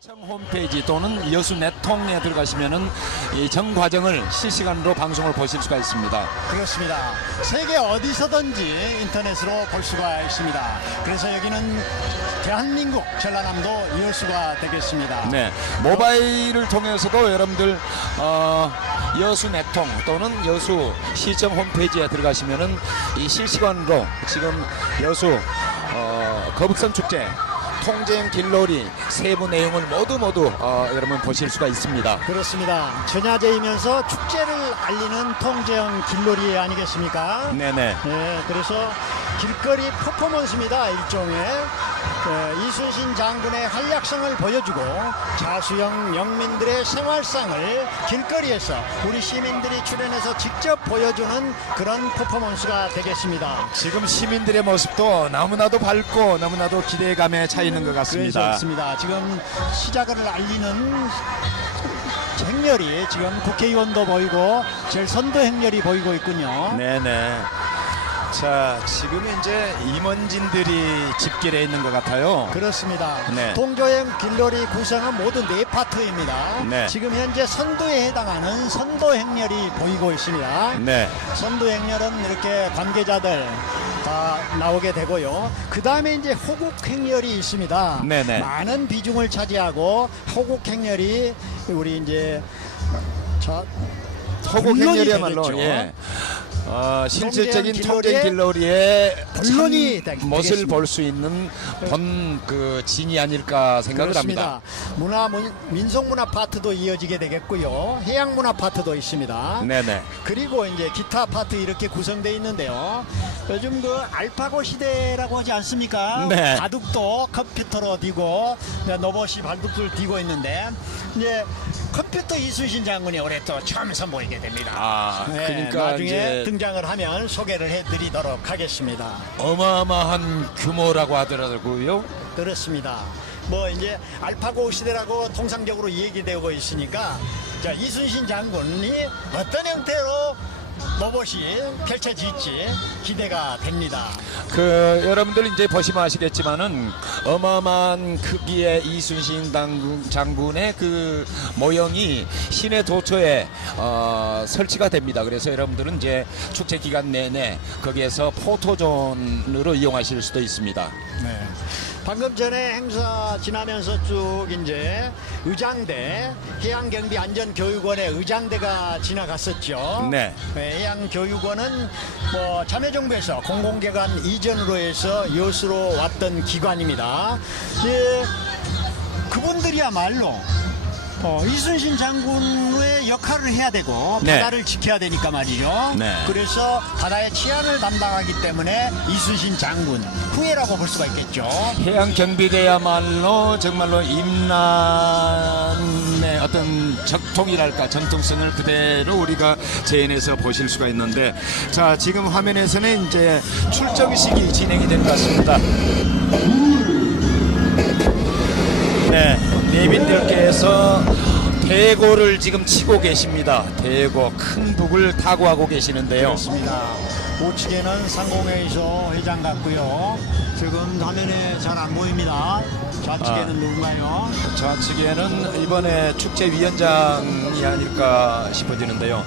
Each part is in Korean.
시청 홈페이지 또는 여수 네통에 들어가시면은 이 전 과정을 실시간으로 방송을 보실 수가 있습니다. 그렇습니다. 세계 어디서든지 인터넷으로 볼 수가 있습니다. 그래서 여기는 대한민국 전라남도 여수가 되겠습니다. 네, 모바일을 통해서도 여러분들 여수 네통 또는 여수 시청 홈페이지에 들어가시면은 이 실시간으로 지금 여수 거북선 축제 통제형 길놀이 세부 내용을 모두 여러분 보실 수가 있습니다. 그렇습니다. 전야제이면서 축제를 알리는 통제형 길놀이 아니겠습니까? 네네. 네, 그래서 길거리 퍼포먼스입니다. 일종의 이순신 장군의 활약상을 보여주고 자수형 영민들의 생활상을 길거리에서 우리 시민들이 출연해서 직접 보여주는 그런 퍼포먼스가 되겠습니다. 지금 시민들의 모습도 너무나도 밝고 너무나도 기대감에 차 있는 것 같습니다. 그렇습니다. 지금 시작을 알리는 행렬이 지금 국회의원도 보이고 제일 선도 행렬이 보이고 있군요. 네네. 자, 지금 이제 임원진들이 집결해 있는 것 같아요. 그렇습니다. 네. 통조형 길놀이 구성은 모두 4파트입니다. 네. 지금 현재 선도에 해당하는 선도 행렬이 보이고 있습니다. 네. 선도 행렬은 이렇게 관계자들 다 나오게 되고요. 그 다음에 이제 호국 행렬이 있습니다. 네네. 많은 비중을 차지하고 호국 행렬이 우리 이제 호국 본론이 행렬이야말로 되겠죠. 예. 실질적인 통제형 통제형 길놀이의 본론이 멋을 볼 수 있는 그 진이 아닐까 생각을 합니다. 민속문화 파트도 이어지게 되겠고요. 해양문화 파트도 있습니다. 네네. 그리고 이제 기타 파트 이렇게 구성되어 있는데요. 요즘 그 알파고 시대라고 하지 않습니까? 네. 바둑도 컴퓨터로 뒤고 로봇이 바둑을 뒤고 있는데 이제 컴퓨터 이순신 장군이 올해 또 처음 선보이게 됩니다. 그러니까 나중에 이제 등장을 하면 소개를 해드리도록 하겠습니다. 어마어마한 규모라고 하더라고요. 그렇습니다. 뭐 이제 알파고 시대라고 통상적으로 얘기되고 있으니까 자, 이순신 장군이 어떤 형태로 로봇이 펼쳐질지 기대가 됩니다. 여러분들 이제 보시면 아시겠지만은 어마어마한 크기의 이순신 장군의 그 모형이 시내 도처에 설치가 됩니다. 그래서 여러분들은 이제 축제 기간 내내 거기에서 포토존으로 이용하실 수도 있습니다. 네. 방금 전에 행사 지나면서 쭉 이제 의장대 해양경비안전교육원의 의장대가 지나갔었죠. 네. 해양교육원은 뭐 참여정부에서 공공기관 이전으로 해서 여수로 왔던 기관입니다. 그분들이야말로 이순신 장군의 역할을 해야 되고 네. 바다를 지켜야 되니까 말이죠. 네. 그래서 바다의 치안을 담당하기 때문에 이순신 장군 후예라고 볼 수가 있겠죠. 해양 경비대야말로 정말로 임난의 어떤 전통이랄까 전통성을 그대로 우리가 재현해서 보실 수가 있는데, 자, 지금 화면에서는 이제 출정식이 진행이 된 것 같습니다. 네, 내빈들께서 대고를 지금 치고 계십니다. 대고 큰 북을 타고 하고 계시는데요. 그렇습니다. 우측에는 상공회의소 회장 같고요. 지금 화면에 잘 안 보입니다. 좌측에는 누군가요? 좌측에는 이번에 축제위원장이 아닐까 싶어지는데요.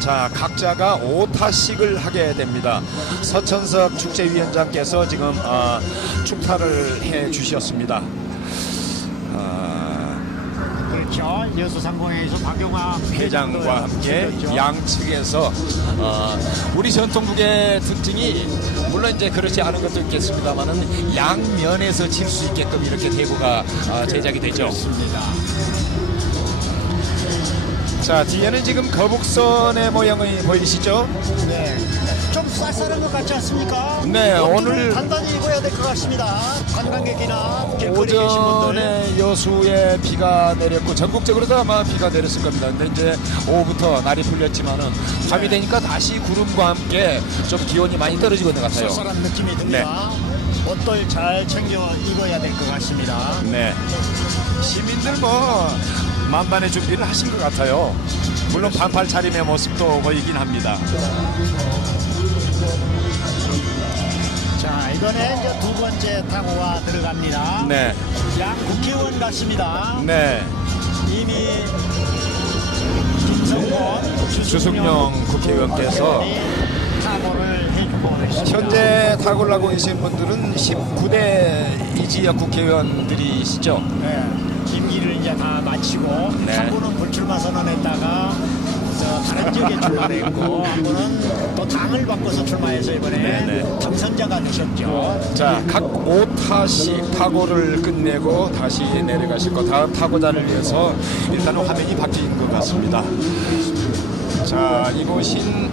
자, 각자가 오타식을 하게 됩니다. 서천석 축제위원장께서 지금 축타를 해 주셨습니다. 그렇죠. 여수 상공회의소 박용화 회장과 함께 지켰죠. 양측에서 우리 전통국의 특징이 물론 이제 그렇지 않은 것도 있겠습니다만은 양면에서 칠 수 있게끔 이렇게 대구가 제작이 되죠. 그렇습니다. 자, 뒤에는 지금 거북선의 모양이 보이시죠? 네. 좀 쌀쌀한 것 같지 않습니까? 네, 오늘 단단히 입어야 될 것 같습니다. 관광객이나 길거리 계신 분들. 오전에 여수에 비가 내렸고 전국적으로도 아마 비가 내렸을 겁니다. 근데 이제 오후부터 날이 풀렸지만은 밤이 되니까 다시 구름과 함께 좀 기온이 많이 떨어지고 있는 것 같아요. 쌀쌀한 느낌이 듭니다. 옷들 잘 챙겨 입어야 될 것 같습니다. 네. 시민들 뭐 만반의 준비를 하신 것 같아요. 물론 반팔 차림의 모습도 보이긴 합니다. 자, 이번에 이제 두 번째 타고가 들어갑니다. 네. 양 국회의원 같습니다. 네. 이미 김성곤, 주승용 국회의원께서 타고를 해주고 있습니다. 현재 타고를 하고 계신 분들은 19대 이지역 국회의원들이시죠. 네, 임기를 이제 다 마치고 네. 한 분은 불출마 선언했다가 다른 지역에 출마를 했고 한 분은 또 당을 바꿔서 출마해서 이번에 네. 당선자가 되셨죠. 자, 각 5타씩 타고를 끝내고 다시 내려가실 거. 다음 타고자를 위해서 일단은 화면이 바뀐 것 같습니다. 자, 이곳인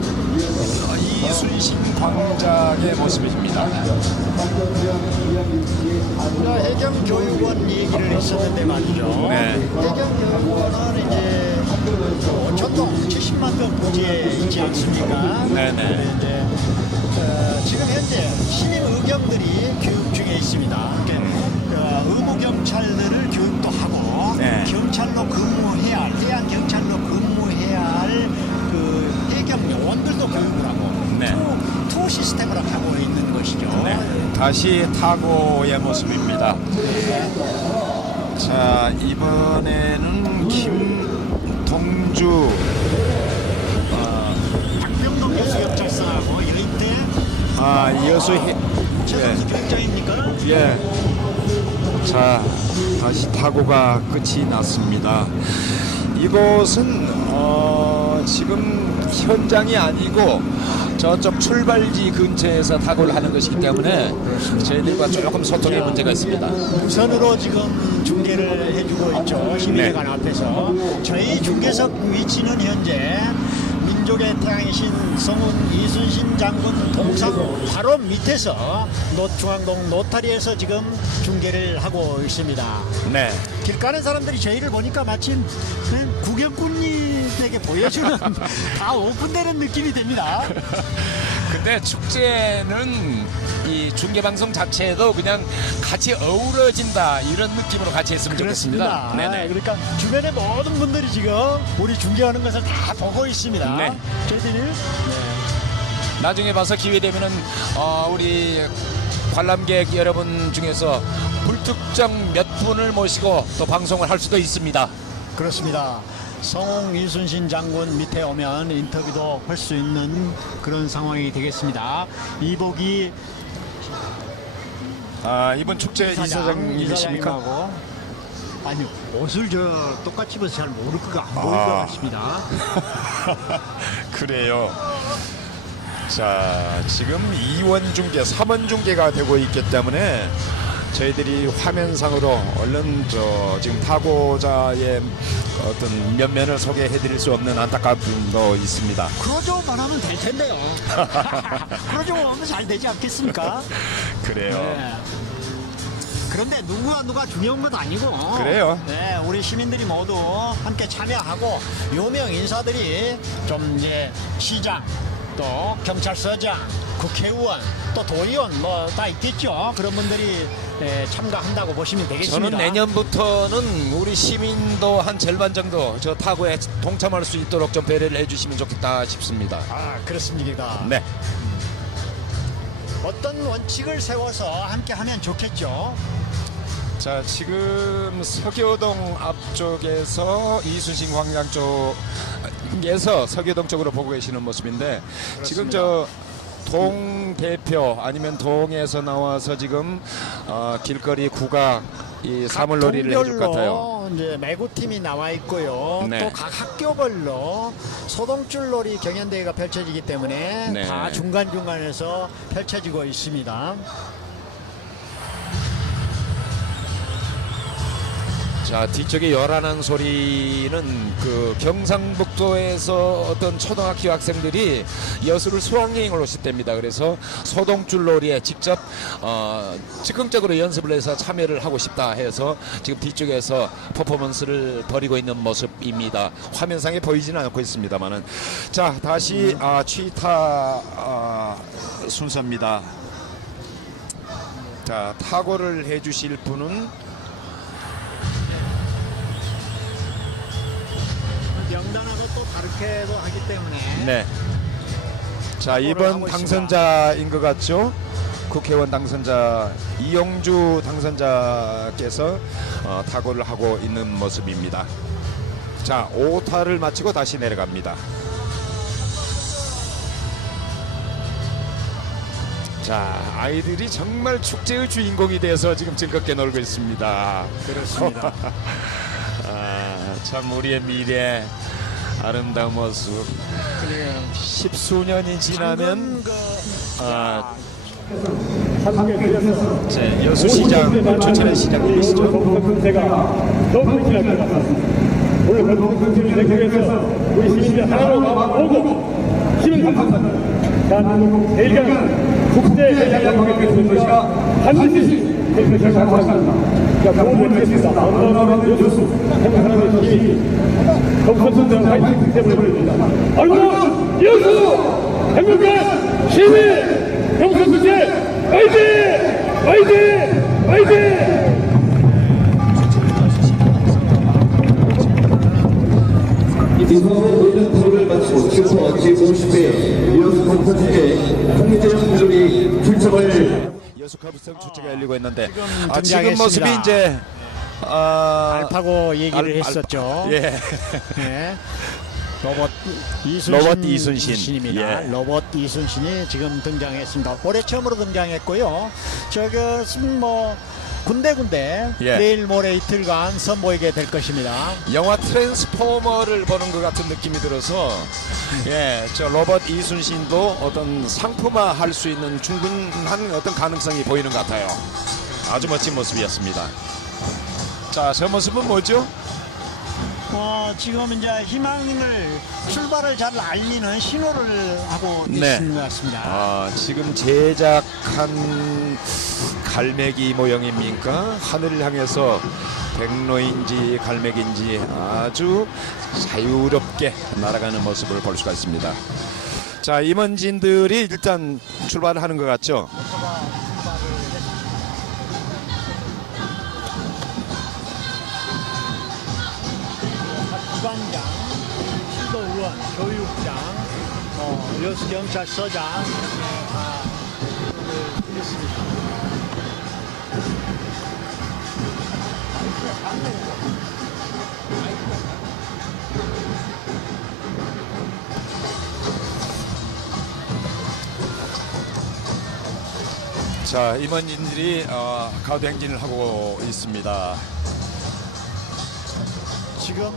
이순신 광장의 모습입니다. 해경교육원 얘기를 했었는데 말이죠. 네. 해경교육원은 이제 오천동 70만 동 부지에 있지 않습니까? 네네. 이제 지금 현재 시민 의경들이 교육 중에 있습니다. 그러니까 의무 경찰들을 교육도 하고 네. 경찰로 근무해야 할 해양 경찰로 근무해야 할 그 해경 요원들도 교육을 하고 네. 투 시스템으로 하고 있는 것이죠. 네. 다시 타고의 모습입니다. 자, 이번에는 김동주 박병동 교수 경찰서하고 여의대 여수 최선수 교육장입니까? 예. 자, 다시 타고가 끝이 났습니다. 이곳은 지금 현장이 아니고 저쪽 출발지 근처에서 타고를 하는 것이기 때문에 저희들과 조금 소통에 문제가 있습니다. 무선으로 지금 중계를 해주고 있죠. 시민회관 앞에서. 저희 중계석 위치는 현재 민족의 태양이신 성운 이순신 장군 동상 바로 밑에서 중앙동 노타리에서 지금 중계를 하고 있습니다. 네. 길 가는 사람들이 저희를 보니까 마침 구경꾼님에게 보여주는 다 오픈되는 느낌이 됩니다. 근데 축제는 이 중계 방송 자체도 그냥 같이 어우러진다 이런 느낌으로 같이 했으면 좋겠습니다. 그렇습니다. 네네. 그러니까 주변의 모든 분들이 지금 우리 중계하는 것을 다 보고 있습니다. 네. 저희들이 나중에 봐서 기회 되면은 우리 관람객 여러분 중에서 불특정 몇 분을 모시고 또 방송을 할 수도 있습니다. 그렇습니다. 성웅 이순신 장군 밑에 오면 인터뷰도 할 수 있는 그런 상황이 되겠습니다. 이복이 이번 축제 이사장님이십니까? 이사장님하고 아니 옷을 똑같이 입어서 잘 모를 것 같습니다. 그래요. 자, 지금 2원 중계, 3원 중계가 되고 있기 때문에 저희들이 화면상으로 얼른 지금 타고자의 어떤 면면을 소개해드릴 수 없는 안타까움도 있습니다. 그러죠만 하면 될 텐데요. 그러죠만 하면 잘 되지 않겠습니까? 그래요. 네. 그런데 누가 중요한 건 아니고 그래요. 네, 우리 시민들이 모두 함께 참여하고 유명 인사들이 좀 이제 시장 또 경찰서장 국회의원 또 도의원 뭐 다 있겠죠. 그런 분들이 참가한다고 보시면 되겠습니다. 저는 내년부터는 우리 시민도 한 절반 정도 저 타고에 동참할 수 있도록 좀 배려를 해주시면 좋겠다 싶습니다. 그렇습니다. 네. 어떤 원칙을 세워서 함께 하면 좋겠죠. 자, 지금 서교동 앞쪽에서 이순신 광장 쪽에서 서교동 쪽으로 보고 계시는 모습인데 그렇습니다. 지금 동 대표 아니면 동에서 나와서 지금 길거리 국악 이 사물놀이를 해줄 것 같아요. 이제 매구팀이 나와 있고요. 네. 또 각 학교별로 소동줄놀이 경연대회가 펼쳐지기 때문에 네. 다 중간중간에서 펼쳐지고 있습니다. 자, 뒤쪽에 요란한 소리는 그 경상북도에서 어떤 초등학교 학생들이 여수를 수학여행을 오실 때입니다. 그래서 소동줄놀이에 직접 즉흥적으로 연습을 해서 참여를 하고 싶다 해서 지금 뒤쪽에서 퍼포먼스를 벌이고 있는 모습입니다. 화면상에 보이지는 않고 있습니다만은. 자, 다시 취타 순서입니다. 자, 타고를 해주실 분은 명단하고 또 다르게도 하기 때문에 네. 자, 하고 이번 있습니다. 당선자인 것 같죠? 국회의원 당선자 이용주 당선자께서 타고를 하고 있는 모습입니다. 자, 5타를 마치고 다시 내려갑니다. 자, 아이들이 정말 축제의 주인공이 돼서 지금 즐겁게 놀고 있습니다. 그렇습니다. 참 우리의 미래 아름다운 모습. 십수년이 지나면 여수시장 조천의 시장님이시죠? 제가 너무 지날 것 같습니다. 오늘 그 동성주의 대표에서 우리 시민들 하나로 모으고 힘을 합합하는 대한민국 대일간 국제회장을 하겠다는 것이가 반드시 될 것을 각오하십니다. 좋은 외치겠습니다. 언더는 여수 행복하는 시민 동성주의 화이팅 때문에 보입니다. 언더 여수 행복한 시민 동성주의 화이팅! 화이팅! 화이팅! 이후로 모든 토론을 마치고 슈퍼 제50회 여수 동성주의 국제형 무조리 출석을 여수카부성 축제가 열리고 있는데 지금 등장했습니다. 모습이 이제 알파고 얘기를 했었죠. 예. 네. 로봇 이순신입니다. 예. 로봇 이순신이 지금 등장했습니다. 올해 처음으로 등장했고요. 저것은 뭐 군데군데 예. 내일 모레 이틀간 선보이게 될 것입니다. 영화 트랜스포머를 보는 것 같은 느낌이 들어서 저 로봇 이순신도 어떤 상품화 할 수 있는 충분한 어떤 가능성이 보이는 것 같아요. 아주 멋진 모습이었습니다. 자, 저 모습은 뭐죠? 지금 이제 희망을 출발을 잘 알리는 신호를 하고 네. 있는 것 같습니다. 지금 제작한 갈매기 모형입니까? 하늘을 향해서 백로인지 갈매기인지 아주 자유롭게 날아가는 모습을 볼 수가 있습니다. 자, 임원진들이 일단 출발을 하는 것 같죠? 기관장, 시도의원, 교육장, 여수경찰서장 있습니다. 자, 임원진들이 가도 행진을 하고 있습니다. 지금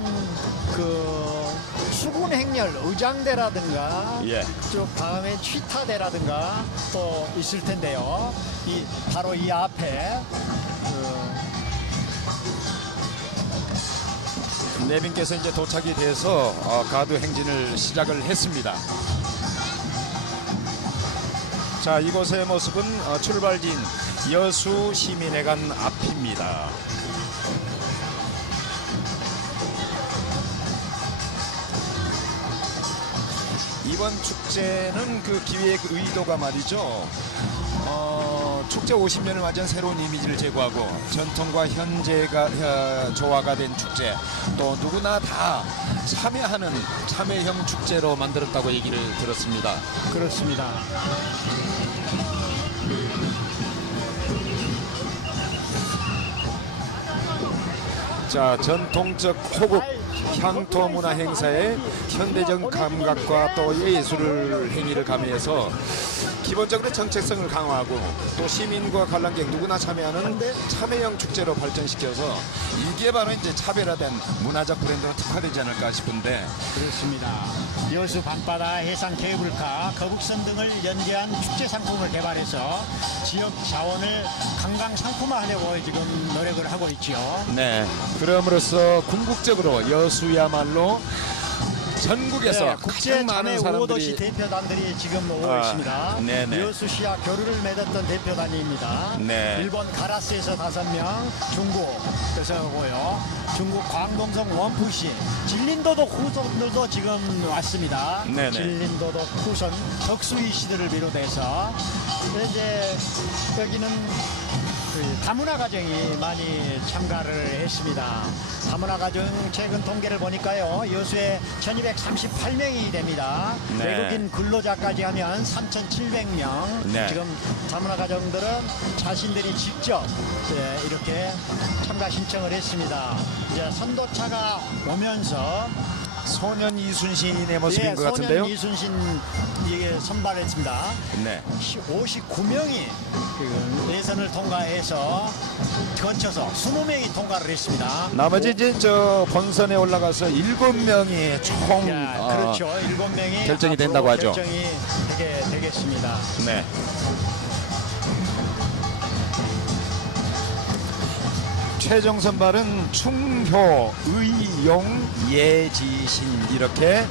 그 수군 행렬 의장대라든가 예. 쭉 다음에 취타대라든가 또 있을 텐데요. 바로 이 앞에 내빈께서 이제 도착이 돼서 가도 행진을 시작을 했습니다. 자, 이곳의 모습은 출발진 여수 시민회관 앞입니다. 이번 축제는 그 기획 의도가 말이죠. 축제 50년을 맞은 새로운 이미지를 제고하고 전통과 현재가 조화가 된 축제, 또 누구나 다 참여하는 참여형 축제로 만들었다고 얘기를 들었습니다. 그렇습니다. 자, 전통적 호국 향토 문화 행사에 현대적 감각과 또 예술을 행위를 가미해서 기본적으로 정체성을 강화하고 또 시민과 관람객 누구나 참여하는 참여형 축제로 발전시켜서 이게 바로 이제 차별화된 문화적 브랜드로 특화되지 않을까 싶은데. 그렇습니다. 여수 밤바다 해상 케이블카 거북선 등을 연계한 축제 상품을 개발해서 지역 자원을 관광 상품화하려고 지금 노력을 하고 있지요. 네. 그럼으로써 궁극적으로 여수야말로 전국에서 국제 가장 자매 많은 우호도시 사람들이 대표단들이 지금 오고 있습니다. 네네. 여수시와 교류를 맺었던 대표단입니다. 네. 일본 가라스에서 5명, 중국에서 오고요. 중국 광동성 원푸시, 진린도독 후손들도 지금 왔습니다. 네네. 진린도독 후손 덕수이 씨들을 비롯해서 이제 여기는 그 다문화 가정이 많이 참가를 했습니다. 다문화 가정 최근 통계를 보니까요, 여수에 1238명이 됩니다. 네. 외국인 근로자까지 하면 3700명. 네. 지금 다문화 가정들은 자신들이 직접 이렇게 참가 신청을 했습니다. 이제 선도차가 오면서 소년 이순신의 모습인 것 소년 같은데요. 이순신 이게 선발했습니다. 네. 59명이 그 예선을 통과해서 거쳐서 20명이 통과를 했습니다. 나머지 이제 저 본선에 올라가서 7명이 총 그렇죠. 7명이 결정이 된다고 하죠. 결정이 되겠습니다. 네. 최종 선발은 충효, 의용, 예지신 이렇게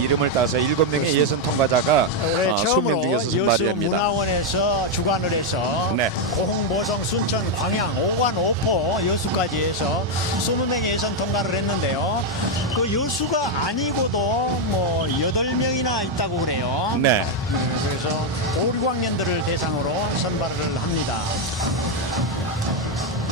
이름을 따서 7명의 예선 통과자가 올해 처음으로 수명중에서 선발이 여수 됩니다. 문화원에서 주관을 해서 네. 고흥, 모성, 순천, 광양, 오관, 오포, 여수까지 해서 20명의 예선 통과를 했는데요. 그 여수가 아니고도 뭐 8명이나 있다고 그래요. 네. 그래서 5, 6학년들을 대상으로 선발을 합니다.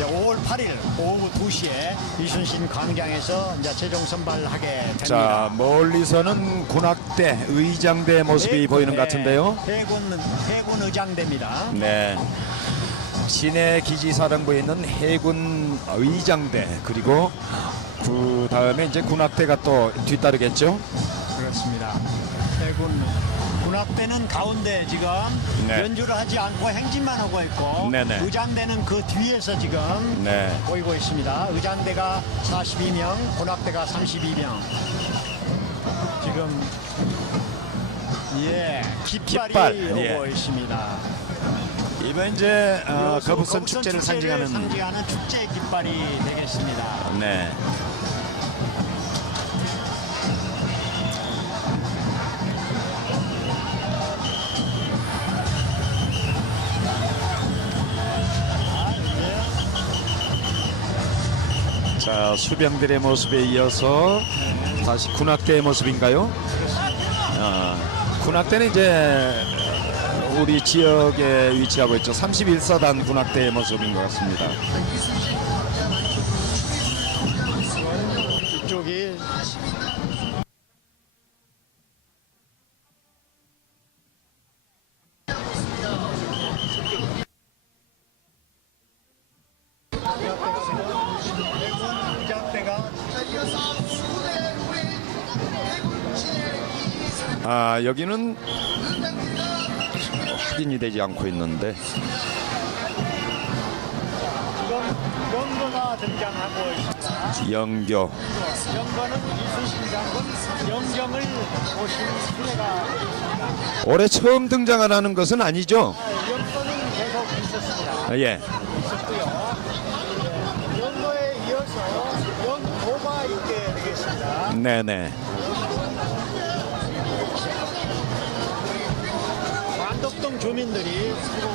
5월 8일 오후 2시에 이순신 광장에서 이제 최종 선발하게 됩니다. 자, 멀리서는 군악대, 의장대 모습이 보이는 것 같은데요. 해군 의장대입니다. 네. 시내 기지사령부에 있는 해군 의장대, 그리고 그 다음에 이제 군악대가 또 뒤따르겠죠. 그렇습니다. 해군 군악대는 가운데 지금 네. 연주를 하지 않고 행진만 하고 있고, 네네. 의장대는 그 뒤에서 지금 네. 보이고 있습니다. 의장대가 42명, 군악대가 32명. 지금 깃발이 깃발, 오고 있습니다. 이번 이제 여수 거북선 축제를 상징하는 축제 깃발이 되겠습니다. 네. 자, 수병들의 모습에 이어서 다시 군악대의 모습인가요? 군악대는 이제 우리 지역에 위치하고 있죠. 31사단 군악대의 모습인 것 같습니다. 이쪽이 여기는 확인이 되지 않고 있는데 지금 연거가 등장하고 있습니다. 영교. 연거는 이순신 장군 영정을 모신 후예가 있습니다. 올해 처음 등장하는 것은 아니죠? 연거는 계속 있었습니다. 예. 있었고요. 연거에 이어서 연고가 있게 되겠습니다. 네네. 관덕동 주민들이 서로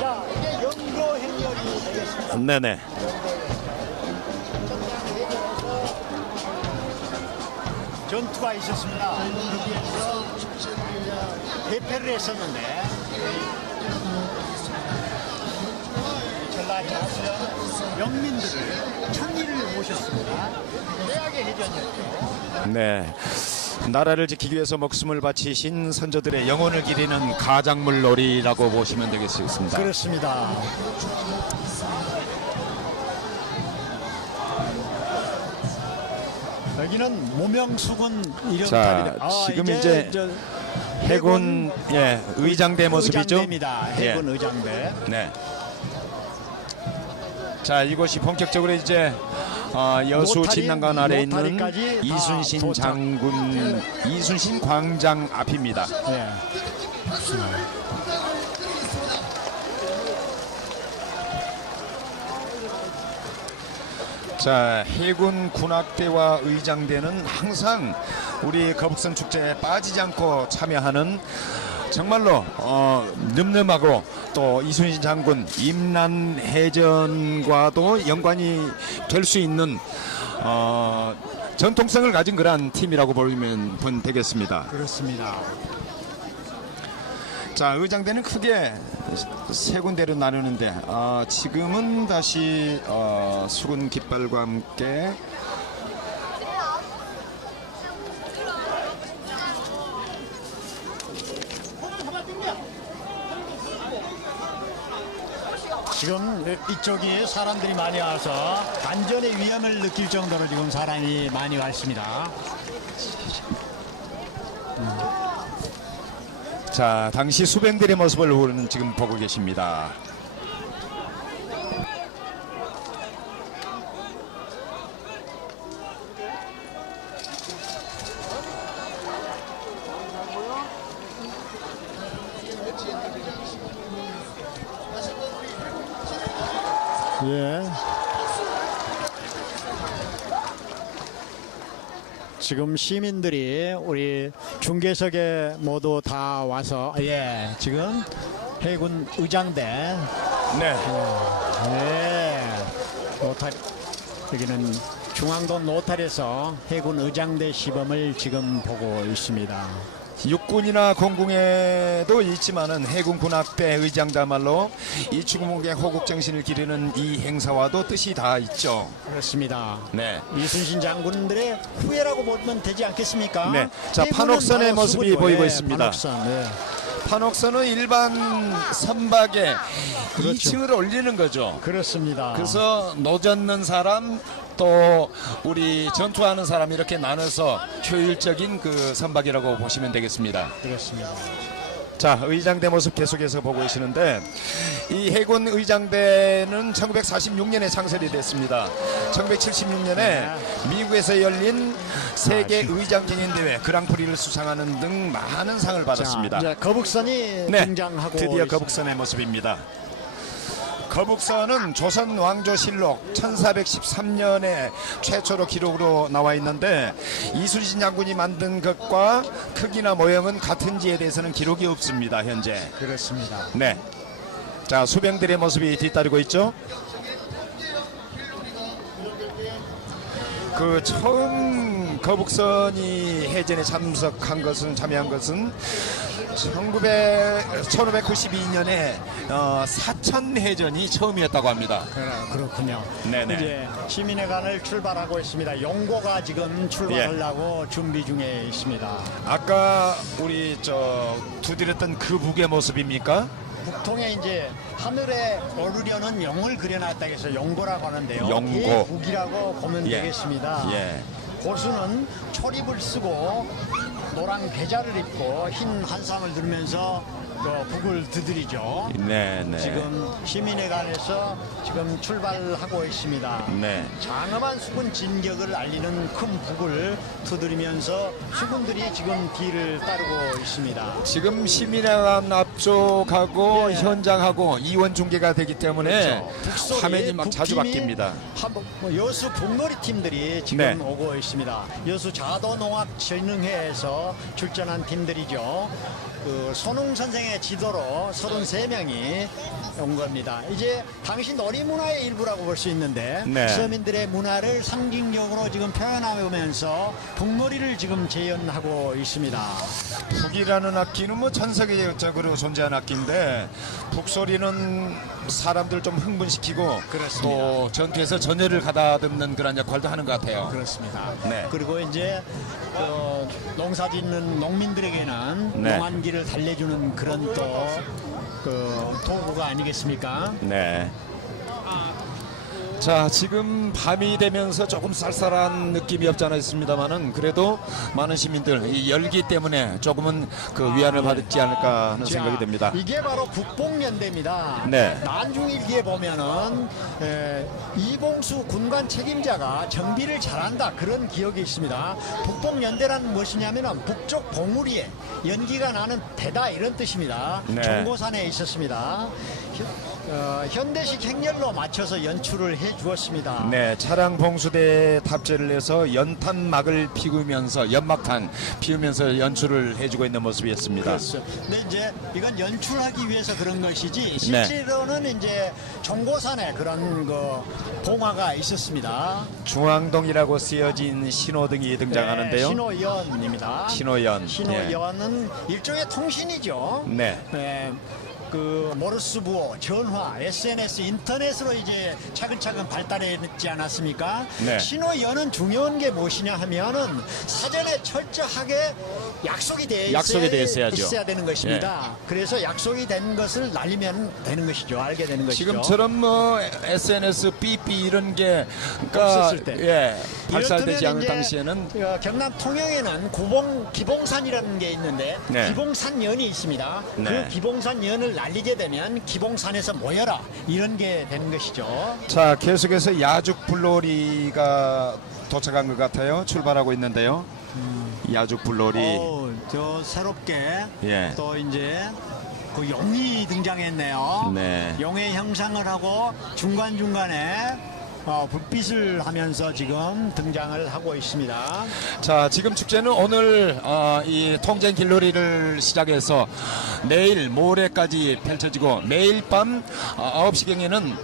자, 이게 연고 행렬이 되겠습니다. 네네. 전투가 있었습니다. 여기에서 대패를 했었는데 전라 자수령 영민들을 천리를 모셨습니다. 최악의 해전이었죠. 네. 나라를 지키기 위해서 목숨을 바치신 선조들의 영혼을 기리는 가작물 놀이라고 보시면 되겠습니다. 그렇습니다. 여기는 모명수군 자, 이름탑입니다. 지금 이제 해군 의장대 모습이죠. 의장대입니다. 해군 의장대. 네. 자, 이곳이 본격적으로 이제 여수 노타리, 진난관 아래에 있는 노타리까지 이순신 도착. 장군, 이순신 광장 앞입니다. 네. 자, 해군 군악대와 의장대는 항상 우리 거북선 축제에 빠지지 않고 참여하는 정말로 늠름하고 또 이순신 장군 임난 해전과도 연관이 될 수 있는 전통성을 가진 그러한 팀이라고 보면 되겠습니다. 그렇습니다. 자, 의장대는 크게 세 군데로 나누는데 지금은 다시 수군 깃발과 함께 지금 이쪽이 사람들이 많이 와서 안전의 위험을 느낄 정도로 지금 사람이 많이 와 있습니다. 자, 당시 수병들의 모습을 우리는 지금 보고 계십니다. 예. 지금 시민들이 우리 중계석에 모두 다 와서 지금 해군 의장대 네. 노탈 여기는 중앙동 노탈에서 해군 의장대 시범을 지금 보고 있습니다. 육군이나 공군에도 있지만은 해군 군악대 의장자말로 이 추구목의 호국 정신을 기리는 이 행사와도 뜻이 다 있죠. 그렇습니다. 네. 이순신 장군들의 후예라고 보면 되지 않겠습니까? 네. 자, 해군은 판옥선의 바로 모습이 수군이고, 보이고 있습니다. 판옥선. 판옥선은 일반 선박에 그렇죠. 2층을 올리는 거죠. 그렇습니다. 그래서 노젓는 사람 또 우리 전투하는 사람 이렇게 나눠서 효율적인 그 선박이라고 보시면 되겠습니다. 그렇습니다. 자, 의장대 모습 계속해서 보고 계시는데 이 해군 의장대는 1946년에 창설이 됐습니다. 1976년에 미국에서 열린 세계 의장경연대회 그랑프리를 수상하는 등 많은 상을 받았습니다. 자, 이제 거북선이 등장하고 드디어 있습니다. 거북선의 모습입니다. 거북선은 조선 왕조실록 1413년에 최초로 기록으로 나와 있는데 이순신 장군이 만든 것과 크기나 모형은 같은지에 대해서는 기록이 없습니다. 현재. 그렇습니다. 네. 자, 수병들의 모습이 뒤따르고 있죠. 그 처음 거북선이 해전에 참여한 것은 1592년에 사천 해전이 처음이었다고 합니다. 그렇군요. 네네. 이제 시민회관을 출발하고 있습니다. 용고가 지금 출발하려고 준비 중에 있습니다. 아까 우리 두드렸던 그 북의 모습입니까? 북통에 이제 하늘에 오르려는 용을 그려놨다 해서 용고라고 하는데요. 용고. 북이라고 보면 예. 되겠습니다. 예. 고수는 초립을 쓰고 노랑 배자를 입고 흰 한상을 들면서 북을 두드리죠. 네, 네. 지금 시민회관에서 지금 출발하고 있습니다. 네. 장엄한 수군 진격을 알리는 큰 북을 두드리면서 수군들이 지금 뒤를 따르고 있습니다. 지금 시민회관 앞쪽하고 네. 현장하고 이원 중계가 되기 때문에 북소리, 화면이 막 자주 북팀이 바뀝니다. 여수 북놀이 팀들이 지금 네. 오고 있습니다. 여수 자도농악진흥회에서 출전한 팀들이죠. 그 손흥 선생의 지도로 33명이 온 겁니다. 이제 당시 놀이문화의 일부라고 볼 수 있는데 네. 서민들의 문화를 상징적으로 지금 표현하면서 북놀이를 지금 재현하고 있습니다. 북이라는 악기는 뭐 전 세계적으로 존재하는 악기인데 북소리는 사람들 좀 흥분시키고 그렇습니다. 또 전투에서 전열을 가다듬는 그런 역할도 하는 것 같아요. 그렇습니다. 네. 그리고 이제 농사 짓는 농민들에게는 네. 농한기를 달래주는 그런 또 그 도구가 아니겠습니까? 네. 자, 지금 밤이 되면서 조금 쌀쌀한 느낌이 없지 않아 있습니다만은 그래도 많은 시민들 이 열기 때문에 조금은 그 위안을 받지 않을까 하는 생각이 듭니다. 이게 바로 국뽕연대입니다. 네. 난중일기에 보면은 이봉수 군관 책임자가 정비를 잘한다 그런 기억이 있습니다. 북뽕연대란 무엇이냐면은 북쪽 봉우리에 연기가 나는 대다 이런 뜻입니다. 네. 정고산에 있었습니다. 현대식 행렬로 맞춰서 연출을 해 주었습니다. 네, 차량 봉수대 탑재를 해서 연탄막을 피우면서 연막탄 피우면서 연출을 해주고 있는 모습이었습니다. 그렇죠. 근데 이제 이건 연출하기 위해서 그런 것이지 네. 실제로는 이제 종고산에 그런 그 봉화가 있었습니다. 중앙동이라고 쓰여진 신호등이 등장하는데요. 신호연입니다. 신호연. 신호연은 일종의 통신이죠. 네. 네. 그 모르스 부호, 전화, SNS, 인터넷으로 이제 차근차근 발달했지 않았습니까? 네. 신호연은 중요한 게 무엇이냐 하면은 사전에 철저하게 약속이 돼 있어야죠. 있어야 되는 것입니다. 그래서 약속이 된 것을 날리면 되는 것이죠. 알게 되는 것이죠. 지금처럼 뭐 SNS, 삐삐 이런 게 그러니까 없었을 때. 예, 발달되지 이렇다면 않을 이제 당시에는 경남 통영에는 기봉산이라는 게 있는데 네. 기봉산연이 있습니다. 네. 그 기봉산연을 날리게 되면 기봉산에서 모여라 이런 게 되는 것이죠. 자, 계속해서 야죽 불놀이가 도착한 것 같아요. 출발하고 있는데요. 야죽 불놀이. 저 새롭게 예. 또 이제 그 용이 등장했네요. 네. 용의 형상을 하고 중간중간에 불빛을 하면서 지금 등장을 하고 있습니다. 자, 지금 축제는 오늘 이 통쟁 길놀이를 시작해서 내일 모레까지 펼쳐지고 매일 밤 9시경에는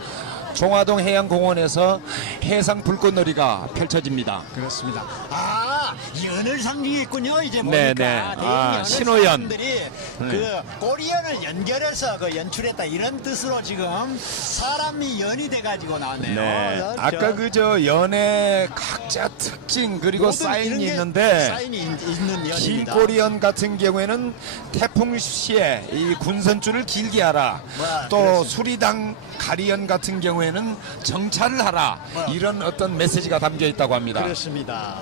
종화동 해양공원에서 해상 불꽃놀이가 펼쳐집니다. 그렇습니다. 연을 상징했군요. 이제 네, 보니까 네. 연을 신호연. 사람들이 그 꼬리연을 연결해서 그 연출했다 이런 뜻으로 지금 사람이 연이 돼가지고 나왔네요. 네. 아까 그저 연의 각자 특징 그리고 모든 이런 사인이 게 있는데 사인이 있는 연입니다. 길꼬리연 같은 경우에는 태풍 시에 이 군선줄을 길게 하라. 또 그렇습니다. 수리당 가리연 같은 경우에는 정찰을 하라. 이런 어떤 메시지가 담겨 있다고 합니다. 그렇습니다.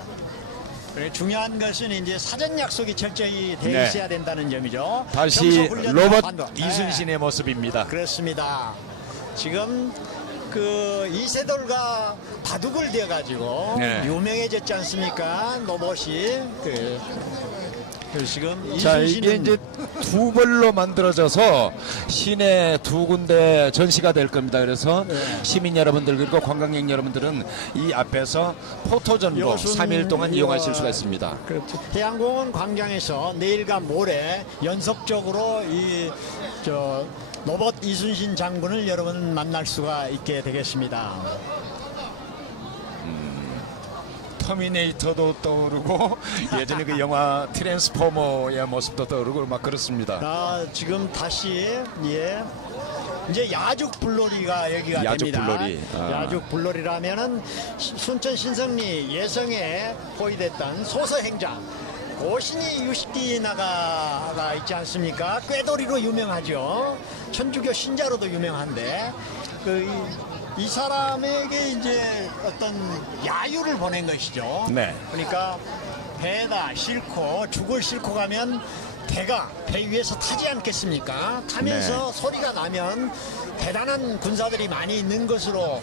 그래, 중요한 것은 이제 사전 약속이 철저히 돼 네. 있어야 된다는 점이죠. 다시 평소 훈련과 로봇 반도. 이순신의 모습입니다. 그렇습니다. 지금 그 이세돌과 바둑을 되어가지고 네. 유명해졌지 않습니까? 로봇이 그 지금 자, 이순신은 이게 이제 두 벌로 만들어져서 시내 두 군데 전시가 될 겁니다. 그래서 시민 여러분들 그리고 관광객 여러분들은 이 앞에서 포토전으로 여순 3일 동안 이용하실 수가 있습니다. 그렇죠. 해양공원 광장에서 내일과 모레 연속적으로 이 로봇 이순신 장군을 여러분 만날 수가 있게 되겠습니다. 터미네이터도 떠오르고 예전에 그 영화 트랜스포머의 모습도 떠오르고 막 그렇습니다. 지금 다시 이제 야죽 불놀이가 여기가 야죽 됩니다. 불놀이. 야죽 불놀이라면은 순천 신성리 예성에 포위됐던 소서행자 고신이 유식기 나가가 있지 않습니까? 꾀돌이로 유명하죠. 천주교 신자로도 유명한데 이 사람에게 이제 어떤 야유를 보낸 것이죠. 네. 그러니까 배에다 싣고 죽을 싣고 가면 배가 배 위에서 타지 않겠습니까? 타면서 소리가 나면 대단한 군사들이 많이 있는 것으로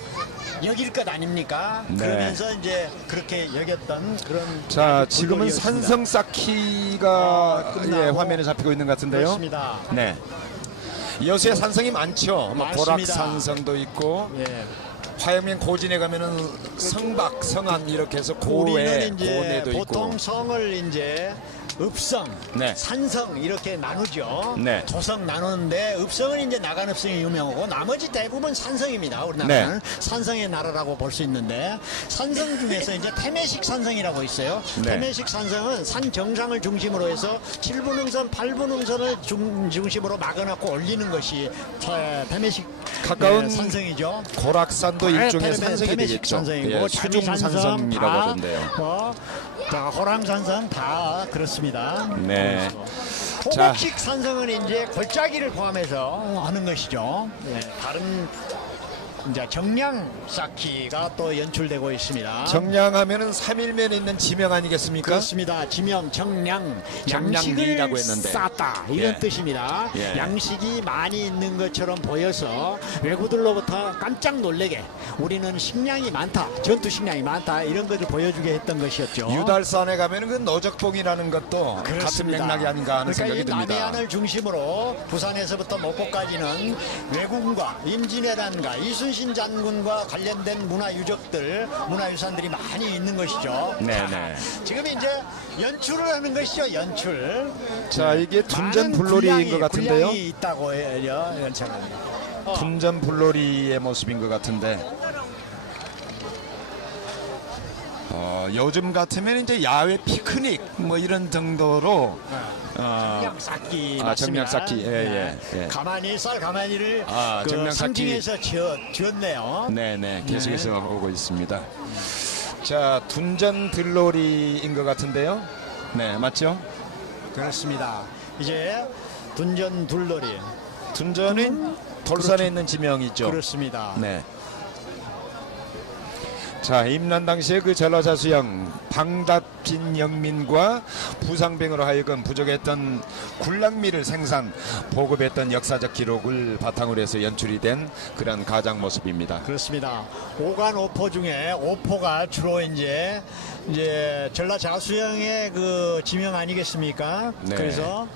여길 것 아닙니까? 네. 그러면서 이제 그렇게 여겼던 그런 자, 지금은 불놀이였습니다. 산성 쌓기가 끝나고 화면에 잡히고 있는 것 같은데요. 그렇습니다. 네. 여수에 산성이 많죠. 뭐 많습니다. 보락산성도 있고 예. 화양면 고진에 가면은 성박, 성안 이렇게 해서 고에, 우리는 이제 고내도 보통 있고. 성을 이제 읍성, 네. 산성 이렇게 나누죠. 네. 조성 나누는데 읍성은 이제 나간읍성이 유명하고 나머지 대부분 산성입니다. 우리나라는 산성의 나라라고 볼 수 있는데 산성 중에서 이제 태매식 산성이라고 있어요. 네. 태매식 산성은 산 정상을 중심으로 해서 7분흥선, 8분흥선을 중심으로 막아놓고 올리는 것이 태매식 가까운 산성이죠. 고락산도 일종의 산성이 태매식 되겠죠. 산성이고 예, 수중산성이라고 다, 하던데요. 호랑산성 다 그렇습니다. 네. 토목식 산성은 이제 골짜기를 포함해서 하는 것이죠. 네, 다른 이제 정량 쌓기가 또 연출되고 있습니다. 정량하면은 3일면에 있는 지명 아니겠습니까? 그렇습니다. 지명 정량, 정량리라고 양식을 했는데. 쌓다 이런 예. 뜻입니다. 예. 양식이 많이 있는 것처럼 보여서 외구들로부터 깜짝 놀래게 우리는 식량이 많다, 전투 식량이 많다 이런 것을 보여주게 했던 것이었죠. 유달산에 가면은 그 노적봉이라는 것도 같은 그렇습니다. 맥락이 아닌가 하는 생각이 그러니까 이 듭니다. 남해안을 중심으로 부산에서부터 목포까지는 왜군과 임진왜란과 이순신 장군과 관련된 문화유산들이 많이 있는 것이죠. 네네. 지금 이제 연출을 하는 것이죠. 연출. 자, 이게 둔전 많은 불놀이인 것 같은데요. 군량이 있다고 해요. 연출은. 둔전 불놀이의 모습인 것 같은데. 요즘 같으면 이제 야외 피크닉 뭐 이런 정도로 정량 쌓기 아, 정량 쌓기. 예, 예. 가만히 가마니를 그 정량 쌓기. 상징해서 지었네요. 네네 계속해서 오고 있습니다. 자, 둔전 들놀이인 것 같은데요. 네, 맞죠? 그렇습니다. 이제 둔전 둘놀이. 둔전은 돌산에 있는 지명이죠. 그렇습니다. 네. 자, 임난 당시에 그 전라자수영 방답진 영민과 부상병으로 하여금 부족했던 군락미를 생산 보급했던 역사적 기록을 바탕으로 해서 연출이 된 그런 가장 모습입니다. 그렇습니다. 오간 오포 중에 오포가 주로 이제 전라자수영의 그 지명 아니겠습니까? 네. 그래서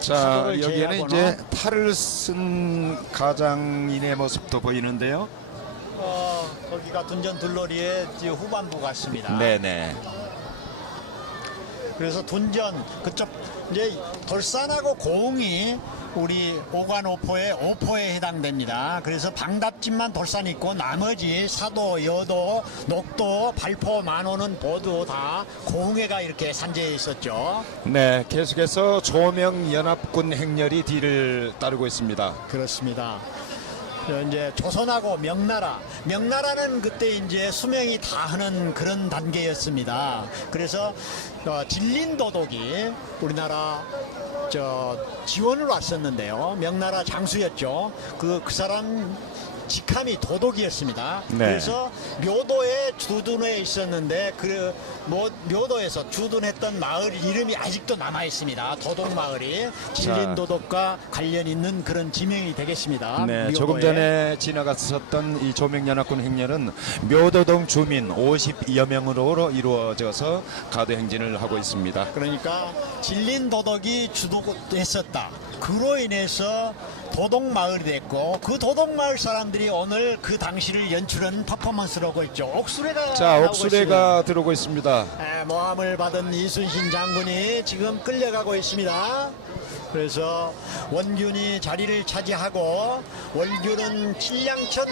자, 사도를 여기에는 제외하고는 이제 탈을 쓴 가장인의 모습도 보이는데요. 거기가 둔전 둘놀이의 후반부 같습니다. 네네. 그래서 둔전 그쪽 이제 돌산하고 고흥이 우리 오관 오포의 오포에 해당됩니다. 그래서 방답진만 돌산 있고 나머지 사도, 여도, 녹도, 발포, 만호는 모두 다 고흥에가 이렇게 산재해 있었죠. 네, 계속해서 조명 연합군 행렬이 뒤를 따르고 있습니다. 그렇습니다. 이제 조선하고 명나라는 그때 이제 수명이 다 하는 그런 단계였습니다. 그래서 진린도독이 우리나라 지원을 왔었는데요. 명나라 장수였죠. 그 사람 직함이 도독이었습니다. 네. 그래서 묘도에 주둔해 있었는데 그 묘도에서 주둔했던 마을 이름이 아직도 남아 있습니다. 도독 마을이 진린도독과 관련 있는 그런 지명이 되겠습니다. 네, 묘도에. 조금 전에 지나갔었던 이 조명연합군 행렬은 묘도동 주민 52여 명으로 이루어져서 가도 행진을 하고 있습니다. 그러니까 진린도덕이 주도했었다. 그로 인해서 도덕마을이 됐고 그 도덕마을 사람들이 오늘 그 당시를 연출한 퍼포먼스를 하고 있죠. 옥수레가 자, 나오고 옥수레가 들어오고 있습니다. 있습니다. 모함을 받은 이순신 장군이 지금 끌려가고 있습니다. 그래서 원균이 자리를 차지하고 원균은 칠량천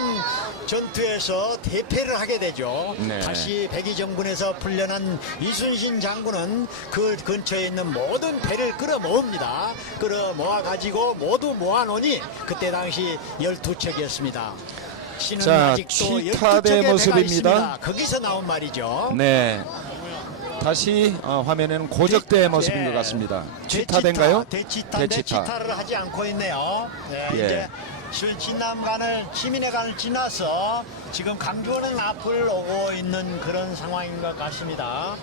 전투에서 대패를 하게 되죠. 네. 다시 백의정군에서 풀려난 이순신 장군은 그 근처에 있는 모든 배를 끌어모읍니다. 끌어모아가지고 모두 모아놓으니 그때 당시 12척이었습니다. 신은 자, 아직도 취타대 12척의 모습입니다. 배가 있습니다. 거기서 나온 말이죠. 네. 다시 화면에는 고적대의 모습인 것 같습니다. 취타대인가요? 대치타인데 대치타. 치타를 하지 않고 있네요. 네, 예. 이제 진남간을 시민회관을 지나서 지금 강주원은 앞을 오고 있는 그런 상황인 것 같습니다.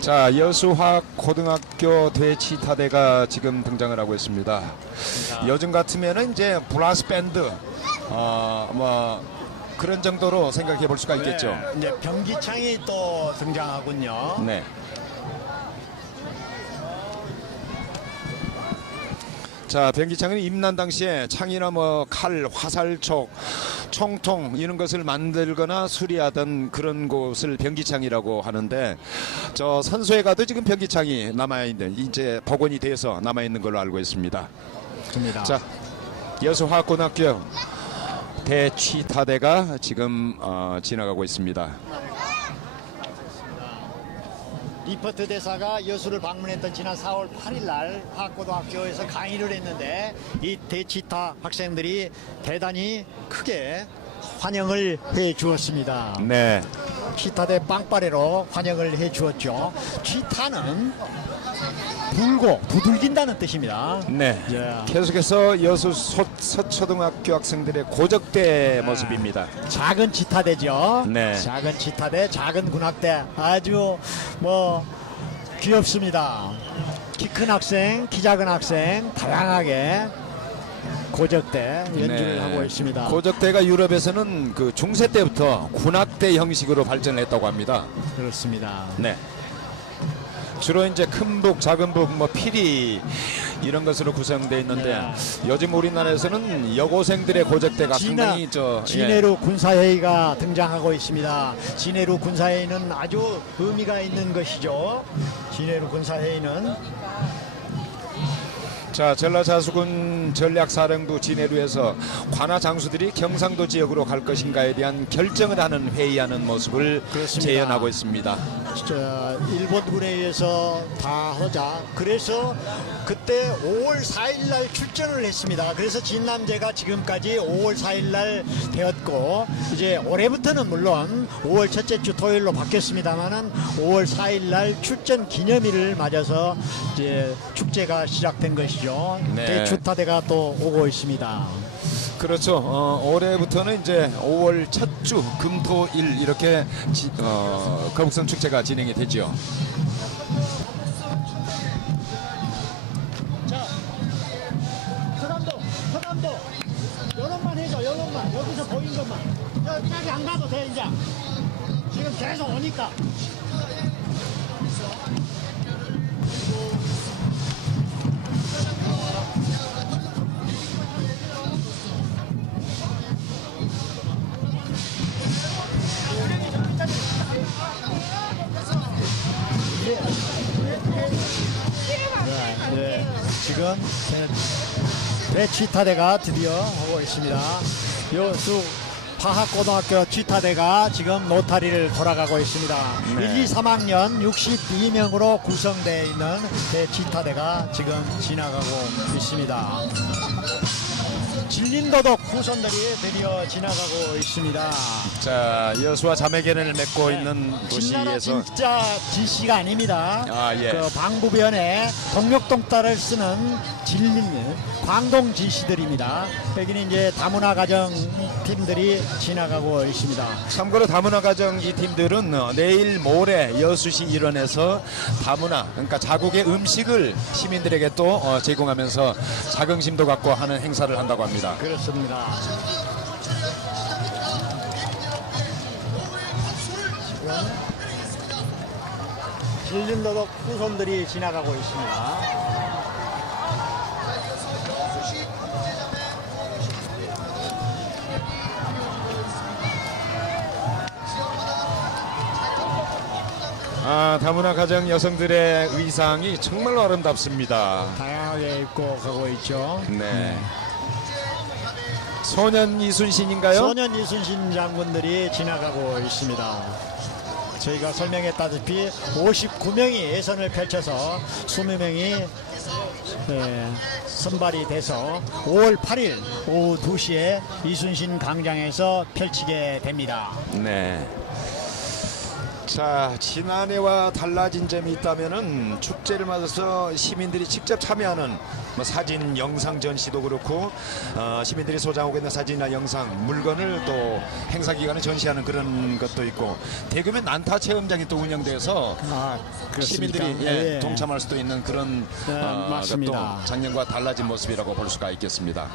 자, 여수화 고등학교 대치타대가 지금 등장을 하고 있습니다. 요즘 같으면은 이제 브라스 밴드 그런 정도로 생각해 볼 수가 있겠죠. 네, 이제 병기창이 또 등장하군요. 네. 자, 병기창은 임난 당시에 창이나 칼, 화살촉, 총통 이런 것을 만들거나 수리하던 그런 곳을 병기창이라고 하는데, 저 선소에 가도 지금 병기창이 남아 있는, 이제 복원이 돼서 남아 있는 걸로 알고 있습니다. 좋습니다. 자, 여수화고등학교 대취타대가 지금 지나가고 있습니다. 리퍼트 대사가 여수를 방문했던 지난 4월 8일 날 화학고등학교에서 강의를 했는데 이 대치타 학생들이 대단히 크게 환영을 해 주었습니다. 네. 치타대 빵빠레로 환영을 해 주었죠. 치타는 불고 두들긴다는 뜻입니다. 네. 예. 계속해서 여수 서초등학교 학생들의 고적대 모습입니다. 작은 지타대죠. 네. 작은 지타대, 작은 군악대 아주 뭐 귀엽습니다. 키 큰 학생, 키 작은 학생 다양하게 고적대 연주를 네. 하고 있습니다. 고적대가 유럽에서는 그 중세 때부터 군악대 형식으로 발전했다고 합니다. 그렇습니다. 네. 주로 이제 큰 북, 작은 북, 뭐 피리 이런 것으로 구성되어 있는데 네. 요즘 우리나라에서는 여고생들의 고적대가 상당히 진해루 군사회의가 등장하고 있습니다. 진해루 군사회의는 아주 의미가 있는 것이죠. 진해루 군사회의는 자, 전라자수군 전략사령부 진해루에서 관할 장수들이 경상도 지역으로 갈 것인가에 대한 결정을 하는 회의하는 모습을 그렇습니다. 재현하고 있습니다. 일본군에 의해서 다 하자. 그래서 그때 5월 4일 날 출전을 했습니다. 그래서 진남제가 지금까지 5월 4일 날 되었고 이제 올해부터는 물론 5월 첫째 주 토요일로 바뀌었습니다만은 5월 4일 날 출전 기념일을 맞아서 이제 축제가 시작된 것이죠. 네. 대추타대가 또 오고 있습니다. 그렇죠. 올해부터는 이제 5월 첫 주 금토일 이렇게 거북선 축제가 진행이 되죠. 자, 서남도 요런만 해줘, 요런만 여기서 보인 것만. 저기 안 가도 돼 이제. 지금 계속 오니까. 네, 지금 대취타대가 드디어 오고 있습니다. 여수 파학고등학교 취타대가 지금 노타리를 돌아가고 있습니다. 네. 1, 2, 3학년 62명으로 구성되어 있는 대취타대가 지금 지나가고 있습니다. 진림도덕 후손들이 드디어 지나가고 있습니다. 자, 여수와 자매견을 맺고 있는 진나라 도시에서 진짜 진씨가 아닙니다. 아, 예. 그 방부변에 동력동따를 쓰는 광동 진씨들입니다. 여기는 이제 다문화 가정 팀들이 지나가고 있습니다. 참고로 다문화 가정 이 팀들은 내일 모레 여수시 일원에서 다문화 그러니까 자국의 음식을 시민들에게 또 제공하면서 자긍심도 갖고 하는 행사를 한다고 합니다. 그렇습니다. 지금 진림도덕 후손들이 지나가고 있습니다. 다문화 가정 여성들의 의상이 정말로 아름답습니다. 다양하게 입고 가고 있죠. 네. 소년 이순신인가요? 소년 이순신 장군들이 지나가고 있습니다. 저희가 설명했다시피 59명이 예선을 펼쳐서 20명이 선발이 돼서 5월 8일 오후 2시에 이순신 광장에서 펼치게 됩니다. 네. 자, 지난해와 달라진 점이 있다면은 축제를 맞아서 시민들이 직접 참여하는 뭐 사진, 영상 전시도 그렇고 시민들이 소장하고 있는 사진이나 영상, 물건을 또 행사 기간에 전시하는 그런 것도 있고 대규모 난타 체험장이 또 운영돼서 그렇습니까? 시민들이 예. 동참할 수도 있는 그런 맞습니다. 것도 작년과 달라진 모습이라고 볼 수가 있겠습니다.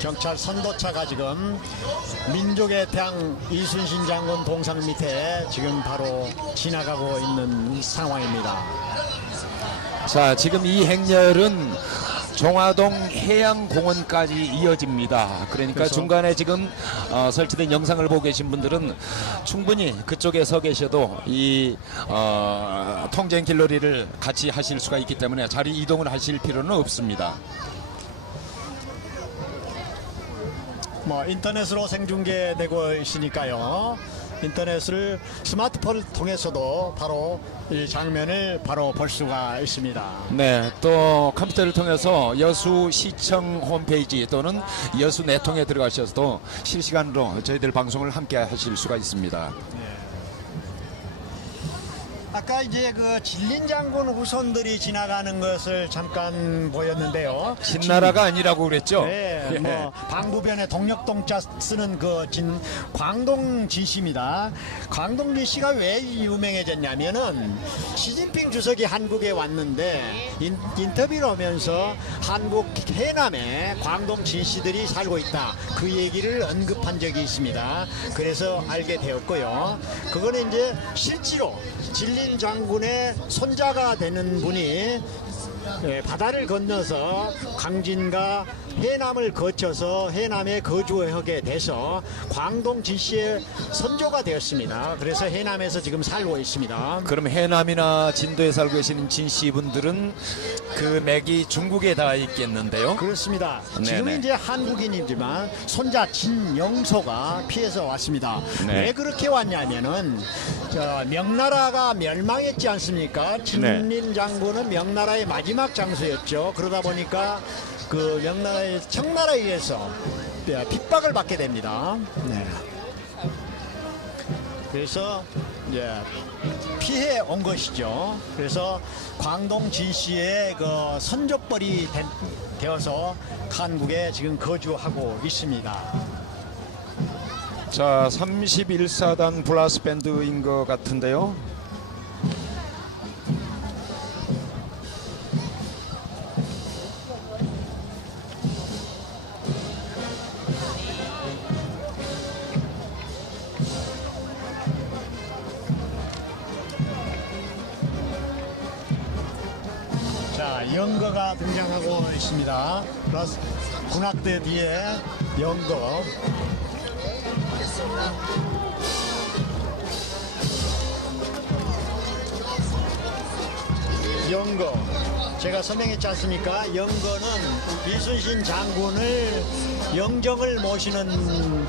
경찰 선도차가 지금 민족의 태양 이순신 장군 동상 밑에 지금 바로 지나가고 있는 상황입니다. 자, 지금 이 행렬은 종화동 해양공원까지 이어집니다. 그러니까 그래서 중간에 지금 설치된 영상을 보고 계신 분들은 충분히 그쪽에 서 계셔도 이 통제행 길놀이를 같이 하실 수가 있기 때문에 자리 이동을 하실 필요는 없습니다. 뭐 인터넷으로 생중계되고 있으니까요. 인터넷을 스마트폰을 통해서도 바로 이 장면을 바로 볼 수가 있습니다. 네, 또 컴퓨터를 통해서 여수시청 홈페이지 또는 여수 내통에 들어가셔서도 실시간으로 저희들 방송을 함께 하실 수가 있습니다. 아까 이제 그 진린 장군 후손들이 지나가는 것을 잠깐 보였는데요. 진나라가 아니라고 그랬죠? 네, 예. 뭐 방부변에 동력동자 쓰는 그 광동 진씨입니다. 광동 진씨가 왜 유명해졌냐면은 시진핑 주석이 한국에 왔는데 인터뷰를 하면서 한국 해남에 광동 진씨들이 살고 있다. 그 얘기를 언급한 적이 있습니다. 그래서 알게 되었고요. 그거는 이제 실제로 진린 장군의 손자가 되는 분이 바다를 건너서 강진과 해남을 거쳐서 해남에 거주하게 돼서 광동 진씨의 선조가 되었습니다. 그래서 해남에서 지금 살고 있습니다. 그럼 해남이나 진도에 살고 계시는 진씨 분들은 그 맥이 중국에 다 있겠는데요? 그렇습니다. 지금 네네. 이제 한국인이지만 손자 진영소가 피해서 왔습니다. 네. 왜 그렇게 왔냐면은 명나라가 멸망했지 않습니까? 진린 장군은 명나라의 마지막 장수였죠. 그러다 보니까 그 명나라의 청나라에 의해서 핍박을 받게 됩니다. 네. 그래서 이제 피해 온 것이죠. 그래서 광동 진씨의 그 선조뻘이 되어서 한국에 지금 거주하고 있습니다. 자, 31사단 블라스 밴드인 것 같은데요. 자, 연거가 등장하고 있습니다. 플러스 군악대 뒤에 연거. 연거. 제가 설명했지 않습니까? 연거는 이순신 장군을 영정을 모시는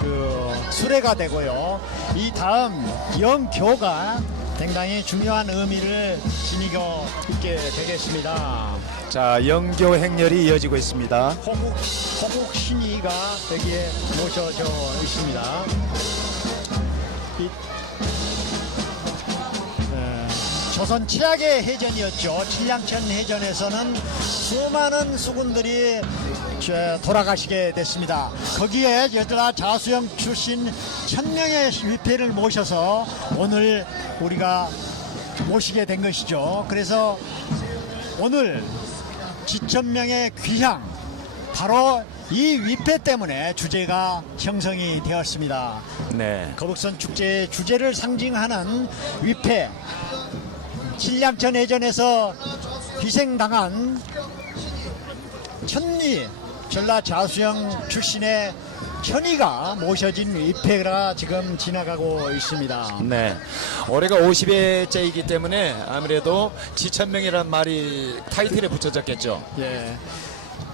그 수레가 되고요. 이 다음 영교가 굉장히 중요한 의미를 지니고 있게 되겠습니다. 자, 영교 행렬이 이어지고 있습니다. 호국 신이가 여기에 모셔져 있습니다. 조선 최악의 해전이었죠. 칠량천 해전에서는 수많은 수군들이 돌아가시게 됐습니다. 거기에 여자 자수영 출신 1000명의 위패를 모셔서 오늘 우리가 모시게 된 것이죠. 그래서 오늘 지천명의 귀향, 바로 이 위패 때문에 주제가 형성이 되었습니다. 네. 거북선 축제의 주제를 상징하는 위패, 칠량천 해전에서 희생당한 천리 전라 자수영 출신의 천이가 모셔진 위패가 지금 지나가고 있습니다. 네. 올해가 50회째이기 때문에 아무래도 지천명이라는 말이 타이틀에 붙여졌겠죠. 예,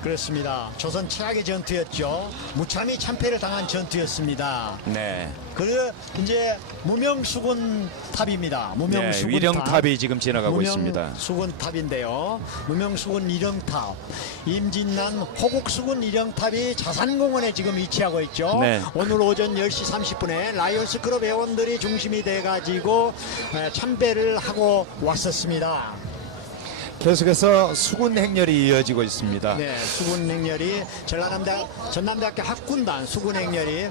그렇습니다. 조선 최악의 전투였죠. 무참히 참패를 당한 전투였습니다. 네. 그 이제 무명수군 탑입니다. 네, 무명수군 위령탑이 지금 지나가고 있습니다. 무명수군 탑인데요. 무명수군 위령탑, 임진난 호국수군 위령탑이 자산공원에 지금 위치하고 있죠. 네. 오늘 오전 10시 30분에 라이온스 클럽 회원들이 중심이 돼가지고 참배를 하고 왔었습니다. 계속해서 수군 행렬이 이어지고 있습니다. 네, 수군 행렬이 전남대학교 학군단 수군 행렬이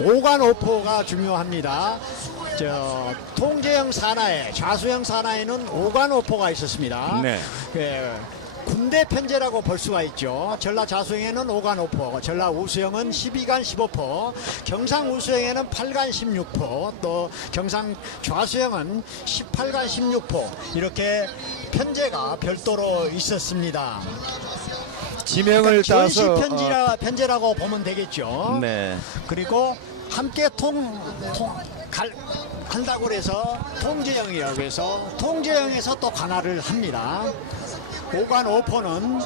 오간오포가 중요합니다. 통제형 산하에, 좌수형 산하에는 오간오포가 있었습니다. 네. 군대 편제라고 볼 수가 있죠. 전라 자수형에는 5간 5포, 전라 우수형은 12간 15포, 경상 우수형에는 8간 16포, 또 경상 좌수형은 18간 16포, 이렇게 편제가 별도로 있었습니다. 지명을 따서 편제라고 보면 되겠죠. 네. 그리고 함께 한다고 해서 통제형이라고 해서 통제형에서 또 관할을 합니다. 오간 오포는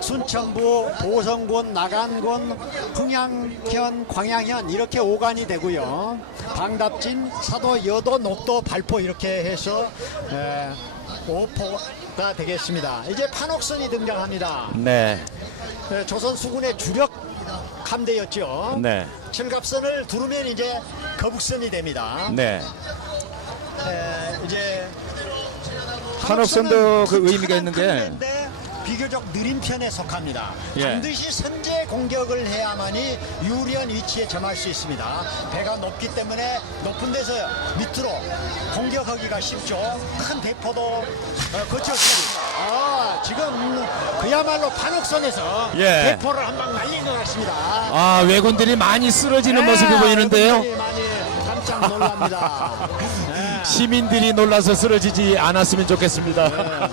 순천부, 보성군, 나간군, 흥양현, 광양현 이렇게 오간이 되고요. 방답진, 사도, 여도, 녹도, 발포 이렇게 해서 오포가 되겠습니다. 이제 판옥선이 등장합니다. 네. 조선 수군의 주력 함대였죠. 네. 철갑선을 두르면 이제 거북선이 됩니다. 네. 이제 한옥선도 그 의미가 있는 게 데 비교적 느린 편에 속합니다. 예. 반드시 선제 공격을 해야만이 유리한 위치에 점할 수 있습니다. 배가 높기 때문에 높은 데서 밑으로 공격하기가 쉽죠. 큰 대포도 거쳤습니다. 지금 그야말로 판옥선에서 예. 대포를 한 방 날린 것 같습니다. 아, 왜군들이 많이 쓰러지는 모습이 보이는데요. 여러분들이 많이 깜짝 놀랍니다. 네. 시민들이 놀라서 쓰러지지 않았으면 좋겠습니다. 많은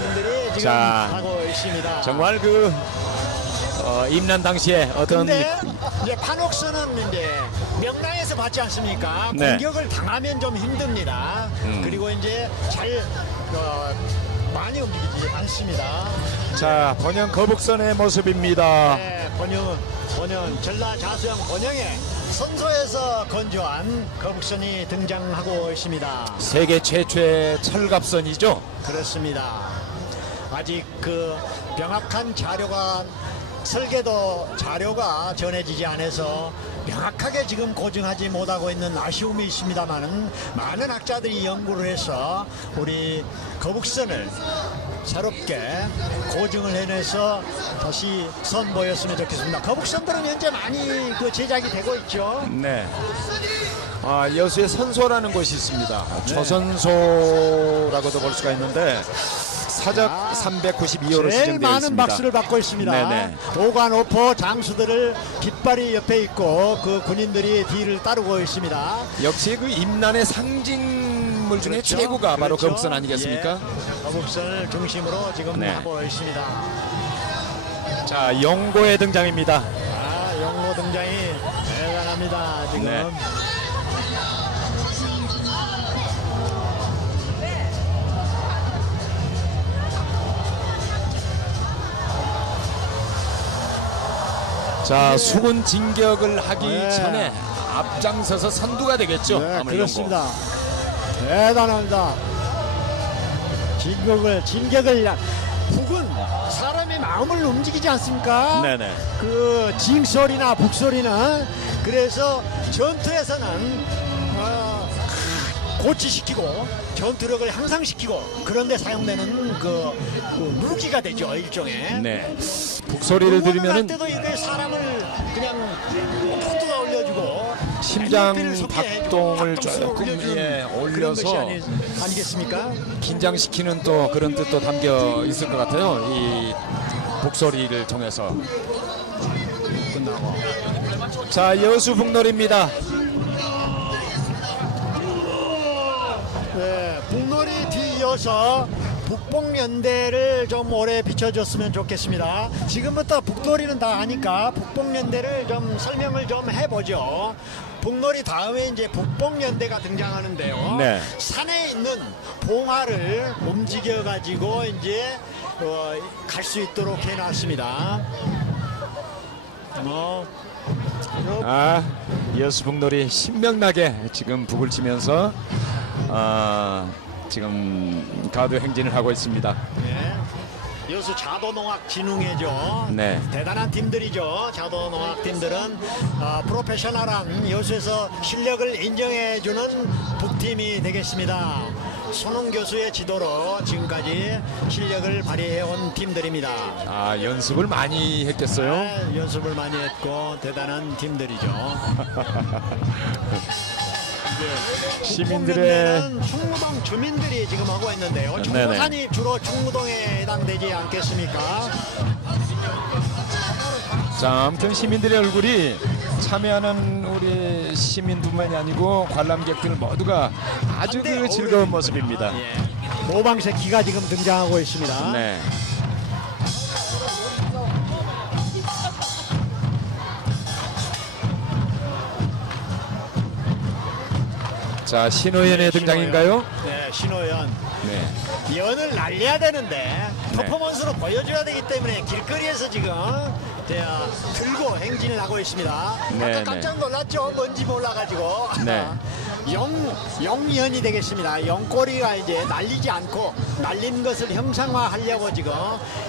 분들이 지금 자, 하고 있습니다. 정말 그 임난 당시에 어떤 근데 이제 판옥선은 이제 명랑에서 받지 않습니까? 네. 공격을 당하면 좀 힘듭니다. 그리고 이제 잘 많이 움직이지 않습니다. 자, 번영 거북선의 모습입니다. 네, 번영 전라 자수영 번영에 선소에서 건조한 거북선이 등장하고 있습니다. 세계 최초의 철갑선이죠. 그렇습니다. 아직 그 명확한 자료가 설계도 자료가 전해지지 않아서 명확하게 지금 고증하지 못하고 있는 아쉬움이 있습니다만은 많은 학자들이 연구를 해서 우리 거북선을 새롭게 고증을 해내서 다시 선보였으면 좋겠습니다. 거북선들은 현재 많이 그 제작이 되고 있죠. 네. 여수에 선소라는 곳이 있습니다. 조선소라고도 볼 수가 있는데 사적 392호로 제일 지정되어 많은 있습니다. 박수를 받고 있습니다. 네네. 오관오포 장수들을 깃발이 옆에 있고 그 군인들이 뒤를 따르고 있습니다. 역시 그 임난의 상징물 중에 그렇죠? 최고가 바로 그렇죠? 거북선 아니겠습니까? 예, 거북선을 중심으로 지금 네. 하고 있습니다. 자, 영고의 등장입니다. 영모 등장이 대단합니다. 지금. 네. 자, 수군 진격을 하기 네. 전에 앞장서서 선두가 되겠죠. 네, 아무리 그렇습니다. 대단합니다. 진격을 북은 사람의 마음을 움직이지 않습니까? 영고. 네네. 그 징소리나 북소리는 그래서 전투에서는 고치시키고 전투력을 향상시키고 그런데 사용되는 그 무기가 되죠, 일종의. 네. 북소리를 할 들으면은 때도 이렇게 사람을 그냥 쏟아 올려주고 심장 엔돌핀을 솟게 해주고 박동을 박동수를 조금 올려주는 그런 것이 올려서 아니겠습니까? 긴장시키는 또 그런 뜻도 담겨 있을 것 같아요. 이 북소리를 통해서. 끝나고. 자, 여수 북놀이입니다. 네, 북놀이 뒤이어서 북봉연대를 좀 오래 비춰줬으면 좋겠습니다. 지금부터 북놀이는 다 하니까 북봉연대를 좀 설명을 좀 해보죠. 북놀이 다음에 이제 북봉연대가 등장하는데요. 네. 산에 있는 봉화를 움직여가지고 이제 갈 수 있도록 해놨습니다. 여수 북놀이 신명나게 지금 북을 치면서 지금 가도 행진을 하고 있습니다. 네. 여수 자도농악 진흥회죠. 네. 대단한 팀들이죠. 자도농악 팀들은 프로페셔널한 여수에서 실력을 인정해주는 북팀이 되겠습니다. 손흥 교수의 지도로 지금까지 실력을 발휘해온 팀들입니다. 연습을 많이 했겠어요. 네, 연습을 많이 했고 대단한 팀들이죠. 시민들의 북봉연대는 충무동 주민들이 지금 하고 있는데요. 네네. 충무산이 주로 충무동에 해당되지 않겠습니까? 자, 아무튼 시민들의 얼굴이 참여하는 우리 시민뿐만이 아니고 관람객들 모두가 아주 그 즐거운 모습입니다. 예. 모방새끼가 지금 등장하고 있습니다. 네. 자, 신호연의 등장인가요? 네, 신호연. 네. 연을 날려야 되는데 퍼포먼스로 보여줘야 되기 때문에 길거리에서 지금 들고 행진을 하고 있습니다. 네, 아까 깜짝 놀랐죠? 뭔지 몰라가지고. 네. 영연이 되겠습니다. 영꼬리가 이제 날리지 않고 날린 것을 형상화하려고 지금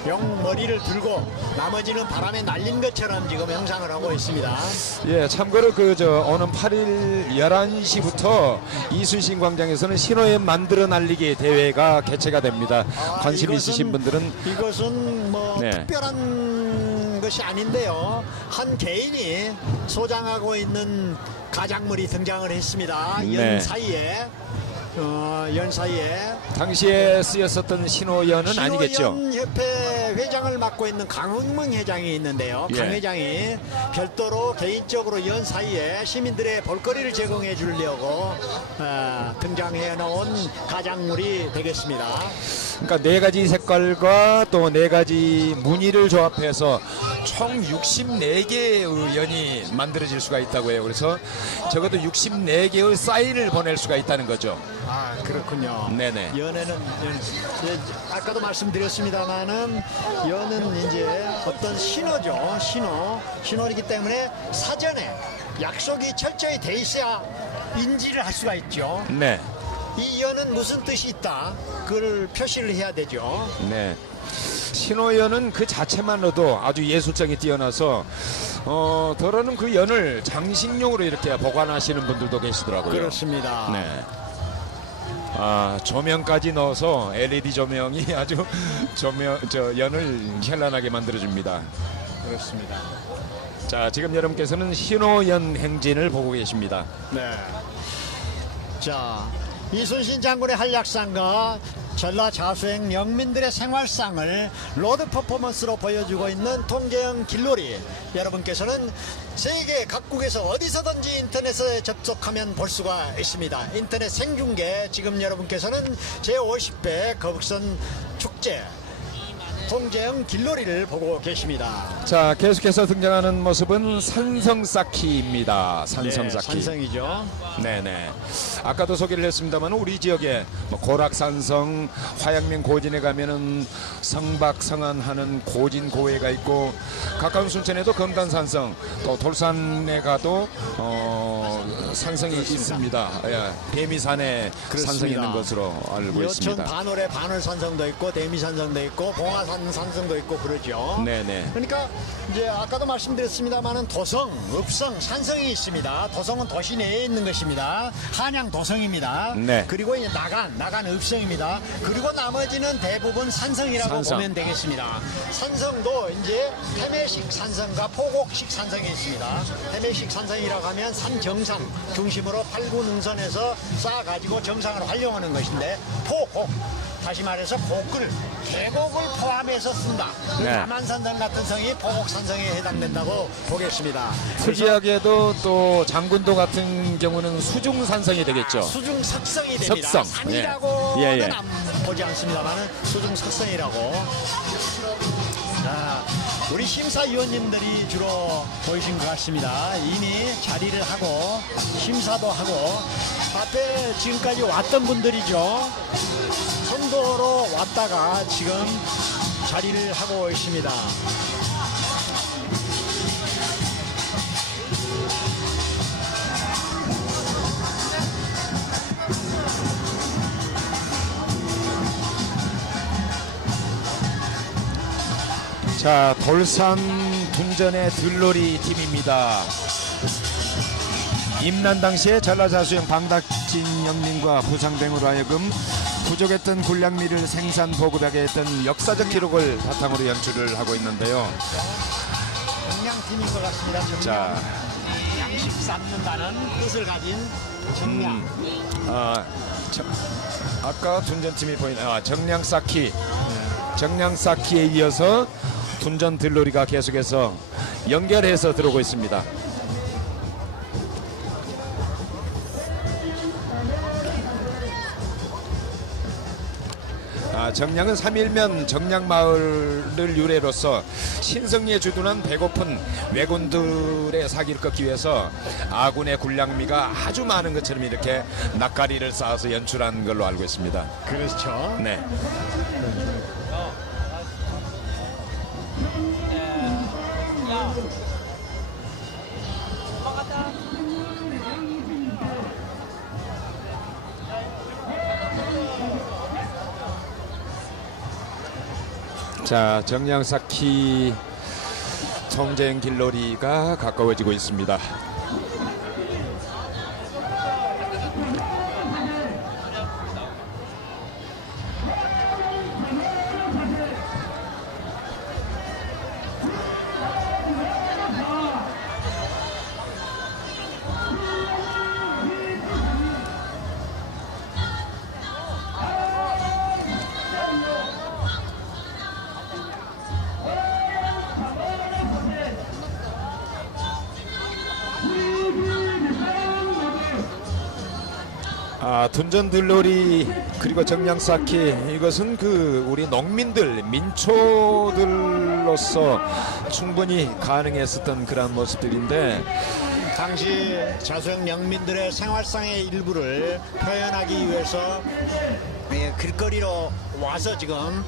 영머리를 들고 나머지는 바람에 날린 것처럼 지금 형상을 하고 있습니다. 예, 참고로 오는 8일 11시부터 이순신 광장에서는 신호연 만들어 날리기 대회가 개최가 됩니다. 관심 있으신 분들은 이것은 뭐 네. 특별한 것이 아닌데요. 한 개인이 소장하고 있는 가작물이 등장을 했습니다. 네. 연 사이에 당시에 쓰였었던 신호연은 아니겠죠. 협회 회장을 맡고 있는 강흥문 회장이 있는데요. 예. 강 회장이 별도로 개인적으로 연 사이에 시민들의 볼거리를 제공해 주려고 등장해 놓은 가작물이 되겠습니다. 그러니까 4가지 색깔과 또 4가지 무늬를 조합해서 총 64개의 연이 만들어질 수가 있다고 해요. 그래서 적어도 64개의 사인을 보낼 수가 있다는 거죠. 아, 그렇군요. 네네. 아까도 말씀드렸습니다만은 연은 이제 어떤 신호죠. 신호이기 때문에 사전에 약속이 철저히 돼 있어야 인지를 할 수가 있죠. 네. 이 연은 무슨 뜻이 있다. 그걸 표시를 해야 되죠. 네. 신호연은 그 자체만으로도 아주 예술성이 뛰어나서 더러는 그 연을 장식용으로 이렇게 보관하시는 분들도 계시더라고요. 그렇습니다. 네. 조명까지 넣어서 LED 조명이 아주 연을 현란하게 만들어줍니다. 그렇습니다. 자, 지금 여러분께서는 신호연 행진을 보고 계십니다. 네. 자, 이순신 장군의 한락상과 전라 자수행 명민들의 생활상을 로드 퍼포먼스로 보여주고 있는 통제형 길놀이, 여러분께서는 세계 각국에서 어디서든지 인터넷에 접속하면 볼 수가 있습니다. 인터넷 생중계, 지금 여러분께서는 제50회 거북선 축제 통제형 길놀이를 보고 계십니다. 자, 계속해서 등장하는 모습은 산성쌓기입니다. 산성쌓기. 네, 산성이죠. 네네. 아까도 소개를 했습니다만 우리 지역에 고락산성, 화양면 고진에 가면은 성박성안하는 고진고회가 있고, 가까운 순천에도 검단산성, 또 돌산에 가도 산성이 있습니다. 예, 대미산에 산성이 있는 것으로 알고 여천 있습니다. 반월에 반월산성도 있고 대미산성도 있고 봉화산성도 있고 그러죠. 네네. 그러니까 이제 아까도 말씀드렸습니다만은 도성, 읍성, 산성이 있습니다. 도성은 도시 내에 있는 것입니다. 한양 도성입니다. 네. 그리고 이제 나간 읍성입니다. 그리고 나머지는 대부분 산성이라고 산성. 보면 되겠습니다. 산성도 이제 해매식 산성과 포곡식 산성이 있습니다. 해매식 산성이라고 하면 산 정상 중심으로 8구 능선에서 쌓아가지고 정상을 활용하는 것인데, 포곡, 다시 말해서 곡을, 계곡을 포함해서 쓴다. 그 네. 남한산성 같은 성이 포곡산성에 해당된다고 보겠습니다. 특이하게도 또 장군도 같은 경우는 수중산성이 되겠죠. 수중 석성이 됩니다. 석성. 산이라고는 예, 예. 보지 않습니다만은 수중 석성이라고. 자, 우리 심사위원님들이 주로 보이신 것 같습니다. 이미 자리를 하고 심사도 하고, 앞에 지금까지 왔던 분들이죠. 선도로 왔다가 지금 자리를 하고 있습니다. 자, 돌산 둔전의 들놀이 팀입니다. 임난 당시에 전라자수영 방닥진 영민과 부상병으로 하여금 부족했던 군량미를 생산 보급하게 했던 역사적 기록을 바탕으로 연출을 하고 있는데요. 정량팀인 것 같습니다. 정량. 자, 양식 쌓는다는 뜻을 가진 정량. 아까 둔전팀이 보이는 정량 쌓기. 정량 쌓기에 이어서 둔전 들놀이가 계속해서 연결해서 들어오고 있습니다. 정량은 3일면 정량마을을 유래로서 신성리에 주둔한 배고픈 왜군들의 사기를 꺾기 위해서 아군의 군량미가 아주 많은 것처럼 이렇게 낯가리를 쌓아서 연출한 걸로 알고 있습니다. 그렇죠. 네. 자, 정량쌓기 청쟁 길놀이가 가까워지고 있습니다. 둔전 들놀이 그리고 정량쌓기 이것은 그 우리 농민들 민초들로서 충분히 가능했었던 그런 모습들인데 당시 자수형 영민들의 생활상의 일부를 표현하기 위해서 길거리로 와서 지금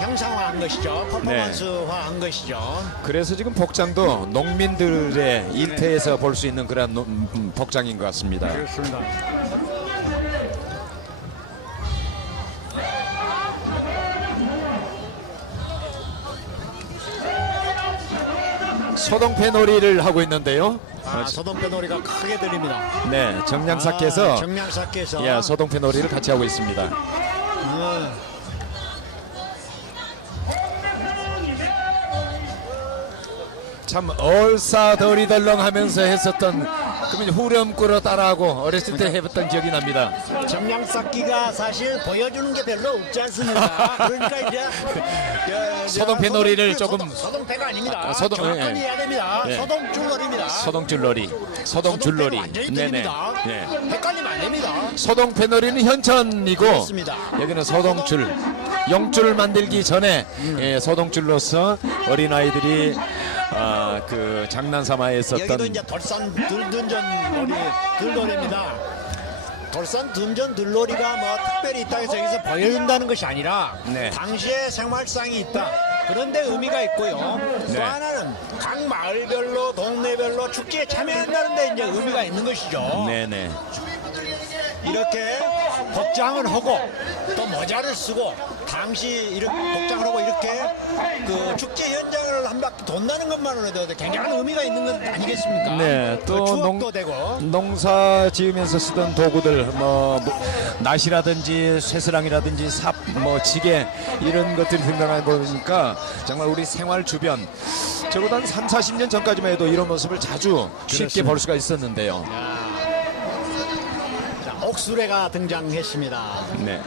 형상화한 것이죠. 퍼포먼스화한 것이죠. 그래서 지금 복장도 농민들의 일터에서 볼 수 있는 그런 복장인 것 같습니다. 그렇습니다. 소동패 놀이를 하고 있는데요. 소동패 놀이가 크게 들립니다. 네, 정량쌓기에서 정량쌓기에서 소동패 놀이를 같이 하고 있습니다. 참 얼싸더리덜렁 하면서 했었던 그러면 후렴구로 따라하고 어렸을 때 해봤던 기억이 납니다. 정량쌓기가 사실 보여주는 게 별로 없지 않습니까? 그러니까 이제 소동패 놀이를 조금 소동패가 아닙니다. 소동, 정확히 해야 됩니다. 네. 소동줄놀이입니다. 소동줄놀이, 소동줄놀이. 완전히 네네. 틀립니다. 네. 헷갈리면 안 됩니다. 소동패 놀이는 현천이고 그렇습니다. 여기는 소동줄. 용줄 만들기 전에 소동줄로서 어린 아이들이 그 장난삼아 했었던. 여기도 이제 돌산 들둔전 들놀이입니다. 돌산 둔전 들놀이가 뭐 특별히 있다 해서 여기서 보여준다는 것이 아니라 네. 당시의 생활상이 있다. 그런데 의미가 있고요. 네. 또 하나는 각 마을별로 동네별로 축제에 참여한다는 데 이제 의미가 있는 것이죠. 네네. 이렇게 복장을 하고 또 모자를 쓰고 당시 이렇게 복장을 하고 이렇게 그 축제 현장을 한 바퀴 돈다는 것만으로도 굉장한 의미가 있는 것 아니겠습니까? 네, 또 그 추억도 되고 농사 지으면서 쓰던 도구들 뭐 낫이라든지 쇠스랑이라든지 삽, 뭐 지게 이런 것들이 등장하다 보니까 정말 우리 생활 주변 적어도 한 3, 40년 전까지만 해도 이런 모습을 자주 쉽게 볼 수가 있었는데요. 자, 옥수레가 등장했습니다. 네.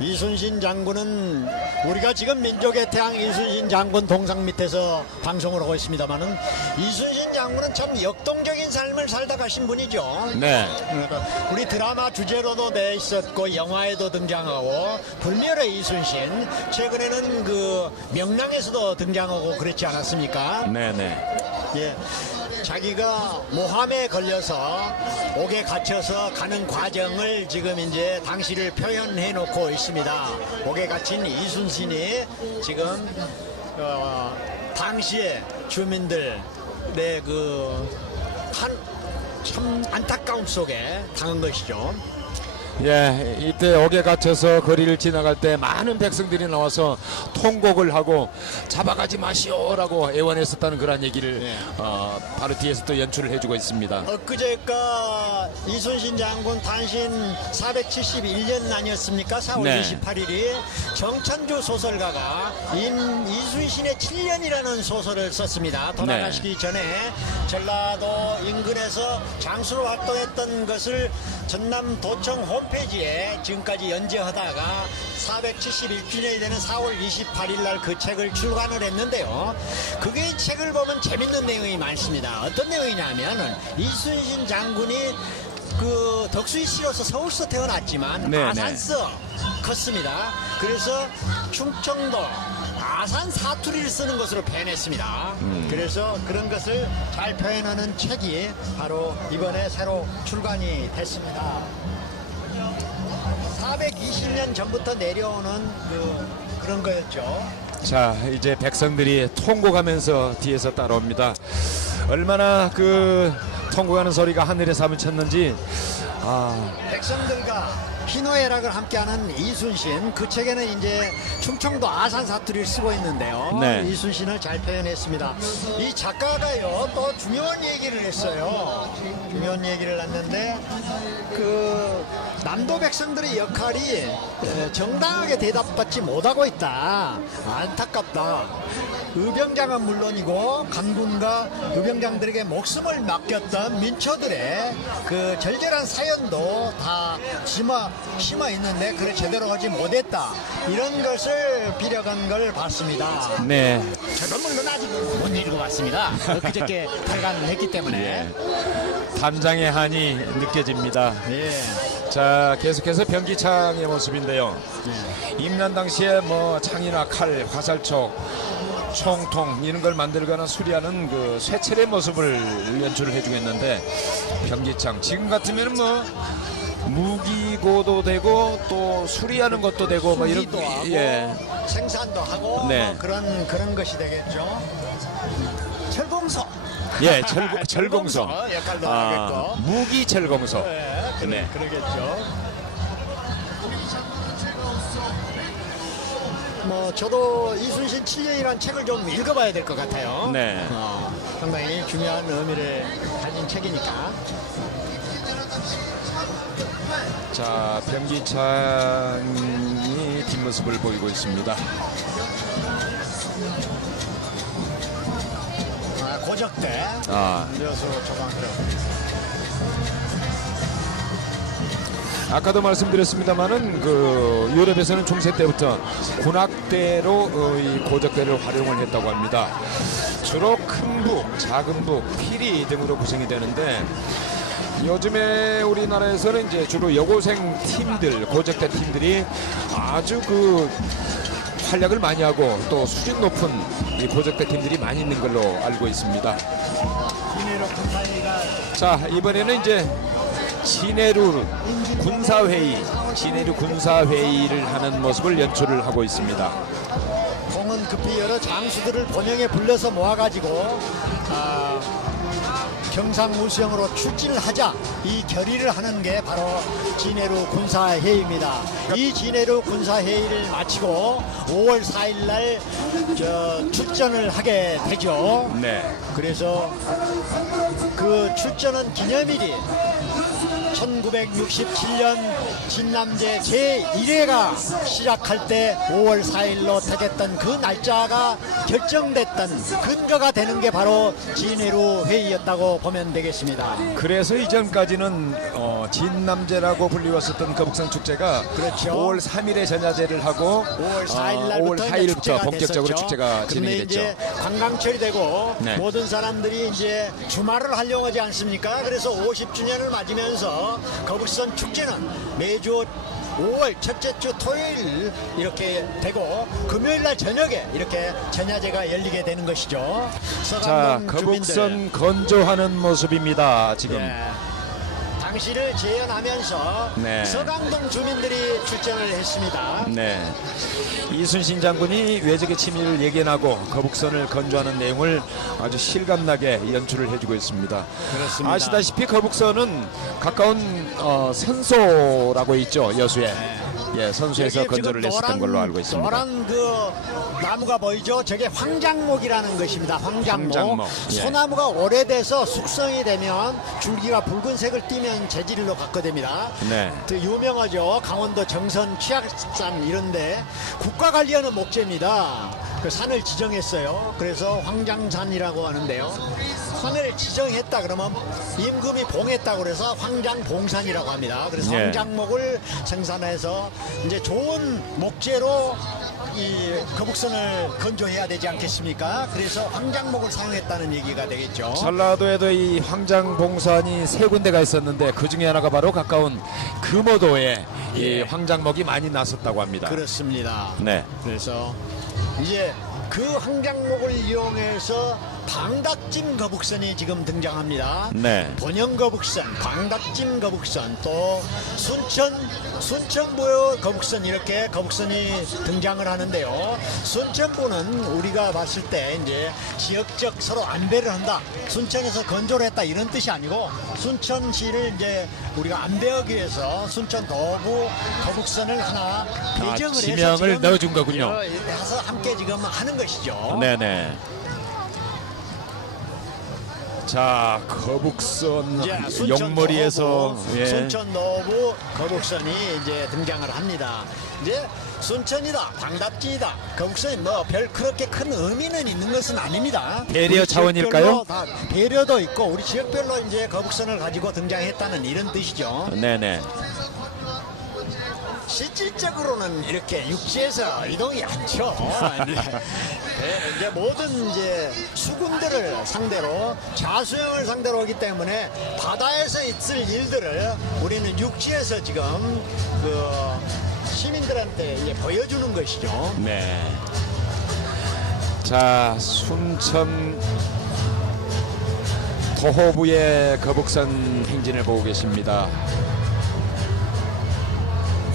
이순신 장군은 우리가 지금 민족의 태양 이순신 장군 동상 밑에서 방송을 하고 있습니다만은 이순신 장군은 참 역동적인 삶을 살다 가신 분이죠. 네. 우리 드라마 주제로도 돼 있었고 영화에도 등장하고 불멸의 이순신 최근에는 그 명랑에서도 등장하고 그랬지 않았습니까? 네네. 예. 자기가 모함에 걸려서 옥에 갇혀서 가는 과정을 지금 이제 당시를 표현해 놓고 있습니다. 옥에 갇힌 이순신이 지금 당시에 주민들의 참 안타까움 속에 당한 것이죠. 예, 이때 옥에 갇혀서 거리를 지나갈 때 많은 백성들이 나와서 통곡을 하고 잡아가지 마시오라고 애원했었다는 그런 얘기를 바로 뒤에서 또 연출을 해주고 있습니다. 엊그제가 이순신 장군 탄신 471년 아니었습니까? 4월 네. 28일이 정찬주 소설가가 이순신의 7년이라는 소설을 썼습니다. 돌아가시기 전에 전라도 인근에서 장수로 활동했던 것을 전남 도청 홈페이지에 지금까지 연재하다가 471주년이 되는 4월 28일 날 그 책을 출간을 했는데요. 그게 책을 보면 재밌는 내용이 많습니다. 어떤 내용이냐면은 이순신 장군이 그 덕수이씨로서 서울서 태어났지만 아산서 컸습니다. 그래서 충청도 아산 사투리를 쓰는 것으로 표현했습니다. 그래서 그런 것을 잘 표현하는 책이 바로 이번에 새로 출간이 됐습니다. 420년 전부터 내려오는 그런 거였죠. 자, 이제 백성들이 통곡하면서 뒤에서 따라옵니다. 얼마나 그 통곡하는 소리가 하늘에 사무쳤는지 백성들과 희노애락을 함께하는 이순신, 그 책에는 이제 충청도 아산 사투리를 쓰고 있는데요. 네. 이순신을 잘 표현했습니다. 이 작가가요 또 중요한 얘기를 했어요. 중요한 얘기를 했는데 그 남도 백성들의 역할이 정당하게 대답받지 못하고 있다. 안타깝다. 의병장은 물론이고 강군과 의병장들에게 목숨을 맡겼던 민초들의 그 절절한 사연도 다 심어 있는데 그걸 제대로 하지 못했다. 이런 것을 비려간 걸 봤습니다. 네. 저도 물론 아직 못 읽어봤습니다. 그저께 발간했기 때문에. 담장의 한이 느껴집니다. 예. 자, 계속해서 병기창의 모습인데요. 임난 당시에 뭐 창이나 칼, 화살촉, 총통 이런 걸 만들거나 수리하는 그 쇠철의 모습을 연출을 해주고 있는데, 병기창 지금 같으면 뭐 무기고도 되고 또 수리하는 것도 되고 뭐 이런 수리도 하고 예. 생산도 하고 네. 뭐 그런 것이 되겠죠. 철공소. 예, 철공소. 역할도 하겠고. 무기 철공소. 네, 네. 그러겠죠. 뭐 저도 이순신 7년이라는 책을 좀 읽어봐야 될 것 같아요. 네. 상당히 중요한 의미를 가진 책이니까. 자, 병기창이 뒷모습을 보이고 있습니다. 고적대. 여수 조광조. 아까도 말씀드렸습니다만은 그 유럽에서는 중세 때부터 군악대로 이 고적대를 활용을 했다고 합니다. 주로 큰 북, 작은 북, 피리 등으로 구성이 되는데, 요즘에 우리나라에서는 이제 주로 여고생 팀들, 고적대 팀들이 아주 그 활약을 많이 하고 또 수준 높은 이 고적대 팀들이 많이 있는 걸로 알고 있습니다. 자, 이번에는 이제 진해루 군사회의를 하는 모습을 연출을 하고 있습니다. 공은 급히 여러 장수들을 본영에 불러서 모아가지고 경상무수형으로 출진을 하자, 이 결의를 하는 게 바로 진해루 군사회의입니다. 이 진해루 군사회의를 마치고 5월 4일 날 출전을 하게 되죠. 네. 그래서 그 출전은 기념일이 1967년 진남제 제1회가 시작할 때 5월 4일로 택했던 그 날짜가 결정됐던 근거가 되는 게 바로 진해루 회의였다고 보면 되겠습니다. 그래서 이전까지는 진남제라고 불리웠었던 거북선 축제가 그렇죠. 5월 3일에 전야제를 하고 5월 4일 날부터 5월 4일부터 축제가 본격적으로 됐었죠. 축제가 진행이 근데 됐죠. 이제 관광철이 되고 네. 모든 사람들이 이제 주말을 하려고 하지 않습니까? 그래서 50주년을 맞으면서 거북선 축제는 매주 5월 첫째 주 토요일 이렇게 되고 금요일 날 저녁에 이렇게 전야제가 열리게 되는 것이죠. 자, 서강동 거북선 주민들. 건조하는 모습입니다. 지금. 예. 당시를 재현하면서 네. 서강동 주민들이 출전을 했습니다. 네. 이순신 장군이 외적의 침입을 예견하고 거북선을 건조하는 내용을 아주 실감나게 연출을 해주고 있습니다. 그렇습니다. 아시다시피 거북선은 가까운 선소라고 있죠, 여수에. 예, 선수에서 여기에 건조를 지금 했었던 걸로 알고 있습니다. 노란 그 나무가 보이죠? 저게 황장목이라는 것입니다. 황장목. 예. 소나무가 오래돼서 숙성이 되면 줄기가 붉은색을 띠면 재질로 바꿔됩니다. 네. 그 유명하죠. 강원도 정선 취약산 이런데 국가 관리하는 목재입니다. 그 산을 지정했어요. 그래서 황장산이라고 하는데요. 산을 지정했다 그러면 임금이 봉했다고 그래서 황장봉산이라고 합니다. 그래서 예. 황장목을 생산해서 이제 좋은 목재로 이 거북선을 건조해야 되지 않겠습니까? 그래서 황장목을 사용했다는 얘기가 되겠죠. 전라도에도 이 황장봉산이 세 군데가 있었는데 그 중에 하나가 바로 가까운 금오도에 이 황장목이 많이 났었다고 합니다. 그렇습니다. 네. 그래서 이제 그 황장목을 이용해서 방닥진 거북선이 지금 등장합니다. 네. 본영 거북선, 방닥진 거북선, 또 순천부 거북선, 이렇게 거북선이 등장을 하는데요. 순천부는 우리가 봤을 때 이제 지역적 서로 안배를 한다, 순천에서 건조를 했다, 이런 뜻이 아니고 순천시를 이제 우리가 안배하기 위해서 순천 도부 거북선을 하나 배정을 해서 지명을 지금 넣어준 거군요. 해서 함께 지금 하는 것이죠. 네네. 자, 거북선 이제 영머리에서 순천 노부 거북선이 이제 등장을 합니다. 이제 순천이다, 방답진이다, 거북선이 뭐 별 그렇게 큰 의미는 있는 것은 아닙니다. 배려 우리 차원일까요? 지역별로 다 배려도 있고 우리 지역별로 이제 거북선을 가지고 등장했다는 이런 뜻이죠. 네네. 실질적으로는 이렇게 육지에서 이동이 않죠. 이제 모든 이제 수군들을 상대로, 자수형을 상대로 하기 때문에 바다에서 있을 일들을 우리는 육지에서 지금 그 시민들한테 이제 보여주는 것이죠. 네. 자, 순천 도호부의 거북선 행진을 보고 계십니다.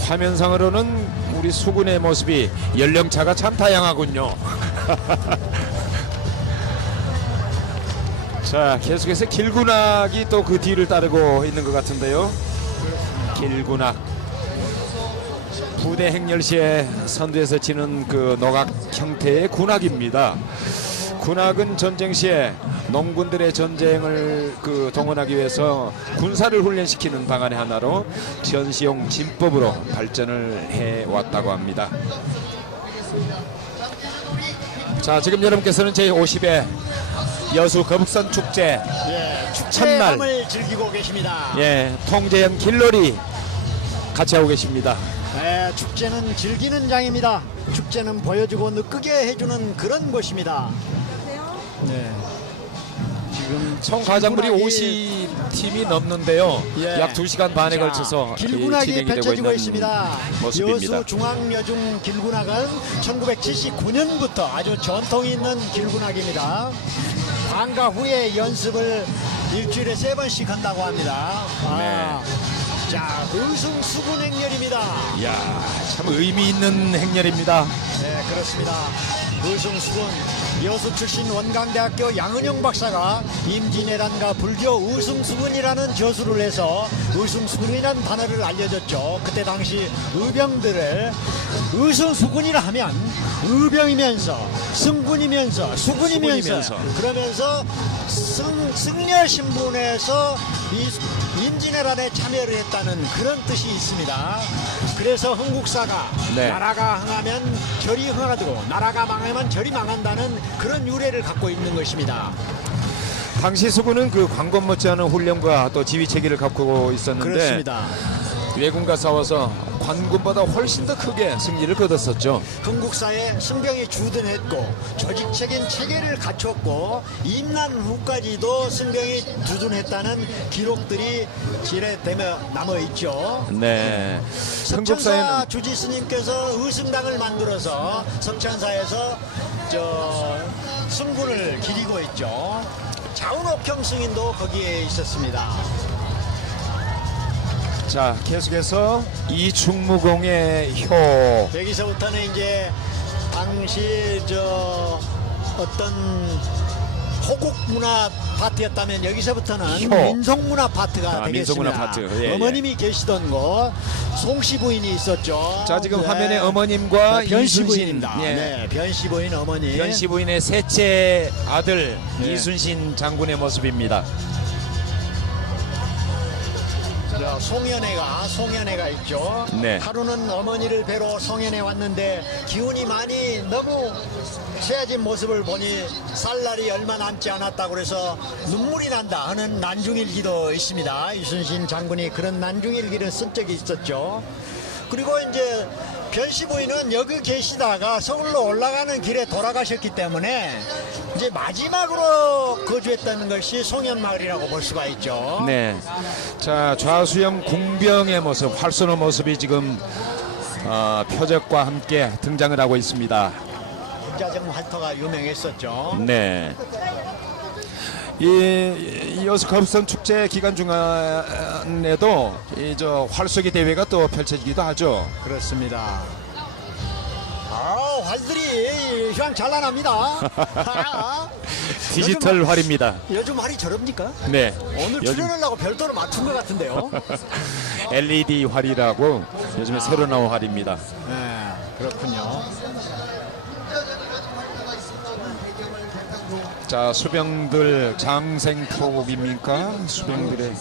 화면상으로는 우리 수군의 모습이 연령차가 참 다양하군요. 자, 계속해서 길군악이 또 그 뒤를 따르고 있는 것 같은데요. 길군악. 부대 행렬시에 선두에서 치는 그 노각 형태의 군악입니다. 군악은 전쟁 시에 농군들의 전쟁을 그 동원하기 위해서 군사를 훈련시키는 방안의 하나로 전시용 진법으로 발전을 해왔다고 합니다. 자, 지금 여러분께서는 제50회 여수 거북선 축제 첫날 축제함을 즐기고 계십니다. 통제연 길놀이 같이 하고 계십니다. 네, 축제는 즐기는 장입니다. 축제는 보여주고 느끼게 해주는 그런 곳입니다. 네. 지금 총 가장물이 길군악이 50팀이 넘는데요. 예. 약 2시간 반에 자, 걸쳐서 길군악이 진행이 되고 펼쳐지고 있는 있습니다. 모습입니다. 여수 중앙여중 길군악은 1979년부터 아주 전통이 있는 길군악입니다. 방과 후에 연습을 일주일에 3번씩 한다고 합니다. 자, 의승 수군 행렬입니다. 이야, 참 의미 있는 행렬입니다. 네, 그렇습니다. 의승 수군, 여수 출신 원광대학교 양은영 박사가 임진왜란과 불교 의승수군이라는 저수를 해서 의승수군이라는 단어를 알려줬죠. 그때 당시 의병들을 의승수군이라 하면 의병이면서 승군이면서 수군이면서 그러면서 승려 신분에서 임진왜란에 참여를 했다는 그런 뜻이 있습니다. 그래서 흥국사가 나라가 흥하면 절이 흥하고 나라가 망하면 절이 망한다는 그런 유래를 갖고 있는 것입니다. 당시 수군은 그 관건 못지않은 훈련과 또 지휘 체계를 갖고 있었는데 그렇습니다. 왜군과 싸워서 관군보다 훨씬 더 크게 승리를 거뒀었죠. 흥국사에 승병이 주둔했고 조직적인 체계를 갖췄고 임난 후까지도 승병이 주둔했다는 기록들이 지뢰되며 남아있죠. 네. 석천사 주지스님께서 의승당을 만들어서 석천사에서 승군을 기리고 있죠. 자운옥형 승인도 거기에 있었습니다. 자, 계속해서 이충무공의 효. 여기서부터는 이제 당시 어떤 호국 문화 파트였다면 여기서부터는 민속문화 파트가 되겠습니다. 민속문화 파트. 어머님이 계시던 곳 송씨 부인이 있었죠. 자, 지금 화면에 어머님과 변씨 이순신, 부인입니다. 네, 변씨 부인 어머니. 변씨 부인의 셋째 아들 이순신 장군의 모습입니다. 송연회가 있죠. 하루는 어머니를 뵈러 송연회 왔는데 기운이 많이 너무 쇠해진 모습을 보니 쌀날이 얼마 남지 않았다고 그래서 눈물이 난다 하는 난중일기도 있습니다. 이순신 장군이 그런 난중일기를 쓴 적이 있었죠. 그리고 이제 변씨 부인은 여기 계시다가 서울로 올라가는 길에 돌아가셨기 때문에 이제 마지막으로 거주했다는 것이 송연마을이라고 볼 수가 있죠. 네. 자, 좌수영 궁병의 모습, 활쏘는 모습이 지금 표적과 함께 등장을 하고 있습니다. 장자정 활터가 유명했었죠. 네. 이 여수 커브스톤 축제 기간 중간에도 이 저 활쏘기 대회가 또 펼쳐지기도 하죠. 그렇습니다. 활들이 휘황 찬란합니다. 디지털 활입니다. 요즘 활이 저럽니까? 네. 오늘 요즘 출연하려고 별도로 맞춘 것 같은데요. LED 활이라고 요즘에 새로 나온 활입니다. 네, 그렇군요. 자, 수병들 장생포곡입니까? 수병들의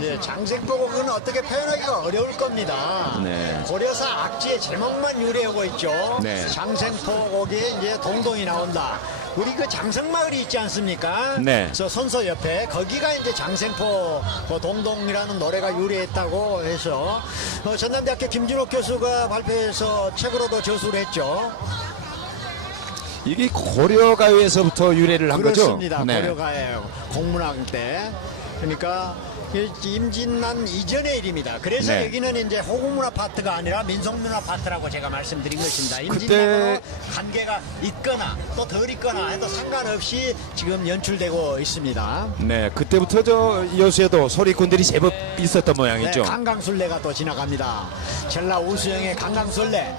예, 장생포곡은 어떻게 표현하기가 어려울 겁니다. 네. 고려사 악지의 제목만 유래하고 있죠. 네. 장생포곡에 이제 동동이 나온다. 우리 그 장성마을이 있지 않습니까? 네. 저 선서 옆에 거기가 이제 장생포 동동이라는 노래가 유래했다고 해서 전남대학교 김준옥 교수가 발표해서 책으로도 저술을 했죠. 이게 고려가요에서부터 유래를 한 그렇습니다. 거죠? 네. 고려가요 공문학 때. 그러니까 임진난 이전의 일입니다. 그래서 네. 여기는 이제 호국문화 파트가 아니라 민속문화 파트라고 제가 말씀드린 것입니다. 그때- 임진난으로 관계가 있거나 또 덜 있거나 해도 상관없이 지금 연출되고 있습니다. 네, 그때부터 저 여수에도 소리꾼들이 제법 있었던 모양이죠. 네, 강강술래가 또 지나갑니다. 전라 우수영의 강강술래,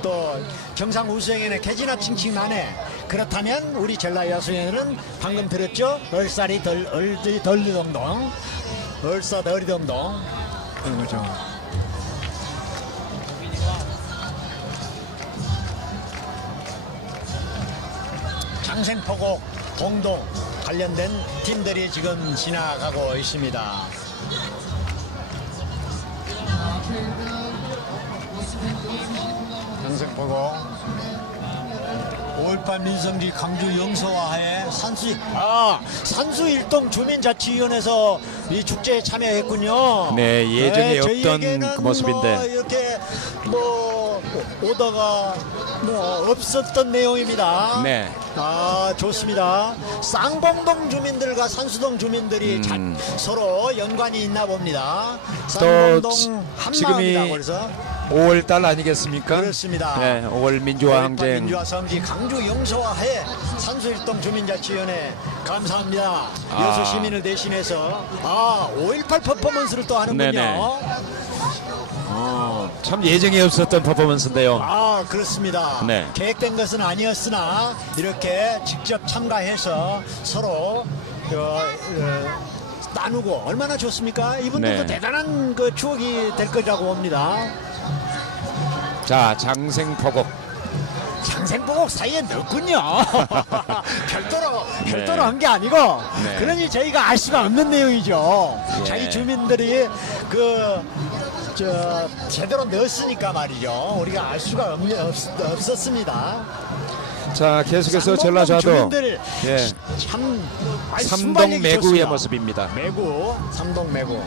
또 경상 우수영에는 개지나 칭칭나네. 그렇다면 우리 전라 여수에는 방금 들었죠? 얼싸리 덜리동동, 얼싸 덜리동동. 그렇죠. 장생포곡 동동 관련된 팀들이 지금 지나가고 있습니다. 장생포곡 5.18 민성지 강주 영서화에 산수일동 주민자치위원회에서 이 축제에 참여했군요. 네, 예전에 없던 저희에게는 그 모습인데. 뭐 이렇게 뭐 오다가 뭐 없었던 내용입니다. 네. 좋습니다. 쌍봉동 주민들과 산수동 주민들이 서로 연관이 있나 봅니다. 또 쌍봉동 지금이 한마을이라고 그래서 5월달 아니겠습니까? 그렇습니다. 네, 5월 민주화 항쟁. 민주화 성지 강주 영서화해 산수일동 주민자치위원회 감사합니다. 여수 시민을 대신해서 5.18 퍼포먼스를 또 하는군요. 네네. 참 예정에 없었던 퍼포먼스인데요. 그렇습니다. 네. 계획된 것은 아니었으나 이렇게 직접 참가해서 서로 나누고 얼마나 좋습니까? 이분들도 네. 대단한 그 추억이 될 거라고 봅니다. 자, 장생포곡. 장생포곡 사이에 넣었군요. 별도로 네. 한 게 아니고 네. 그러니 저희가 알 수가 없는 내용이죠. 예. 자기 주민들이 제대로 넣었으니까 말이죠. 우리가 알 수가 없었습니다. 자, 계속해서 쌍봉동 전라좌도 주민들 예, 참 삼동 순발력이 매구의 좋습니다. 모습입니다. 매구, 삼동 매구.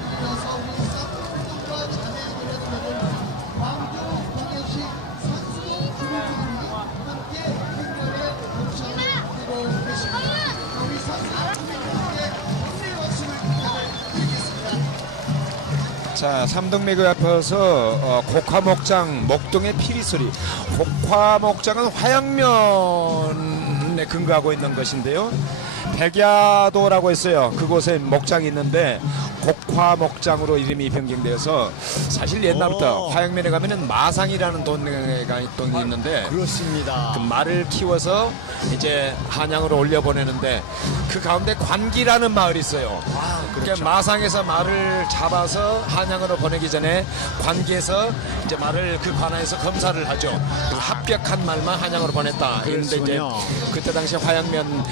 자, 삼동매교 앞에서 곡화목장 목동의 피리소리. 곡화목장은 화양면에 근거하고 있는 것인데요. 백야도라고 했어요. 그곳에 목장이 있는데 곡화목장으로 이름이 변경되어서 사실 옛날부터 화양면에 가면은 마상이라는 동네가 있는데 그렇습니다. 그 말을 키워서 이제 한양으로 올려보내는데 그 가운데 관기라는 마을이 있어요. 그러니까 마상에서 말을 잡아서 한양으로 보내기 전에 관기에서 이제 말을 그 관아에서 검사를 하죠. 그래서 합격한 말만 한양으로 보냈다. 그런데 이제 그렇군요. 그때 당시 화양면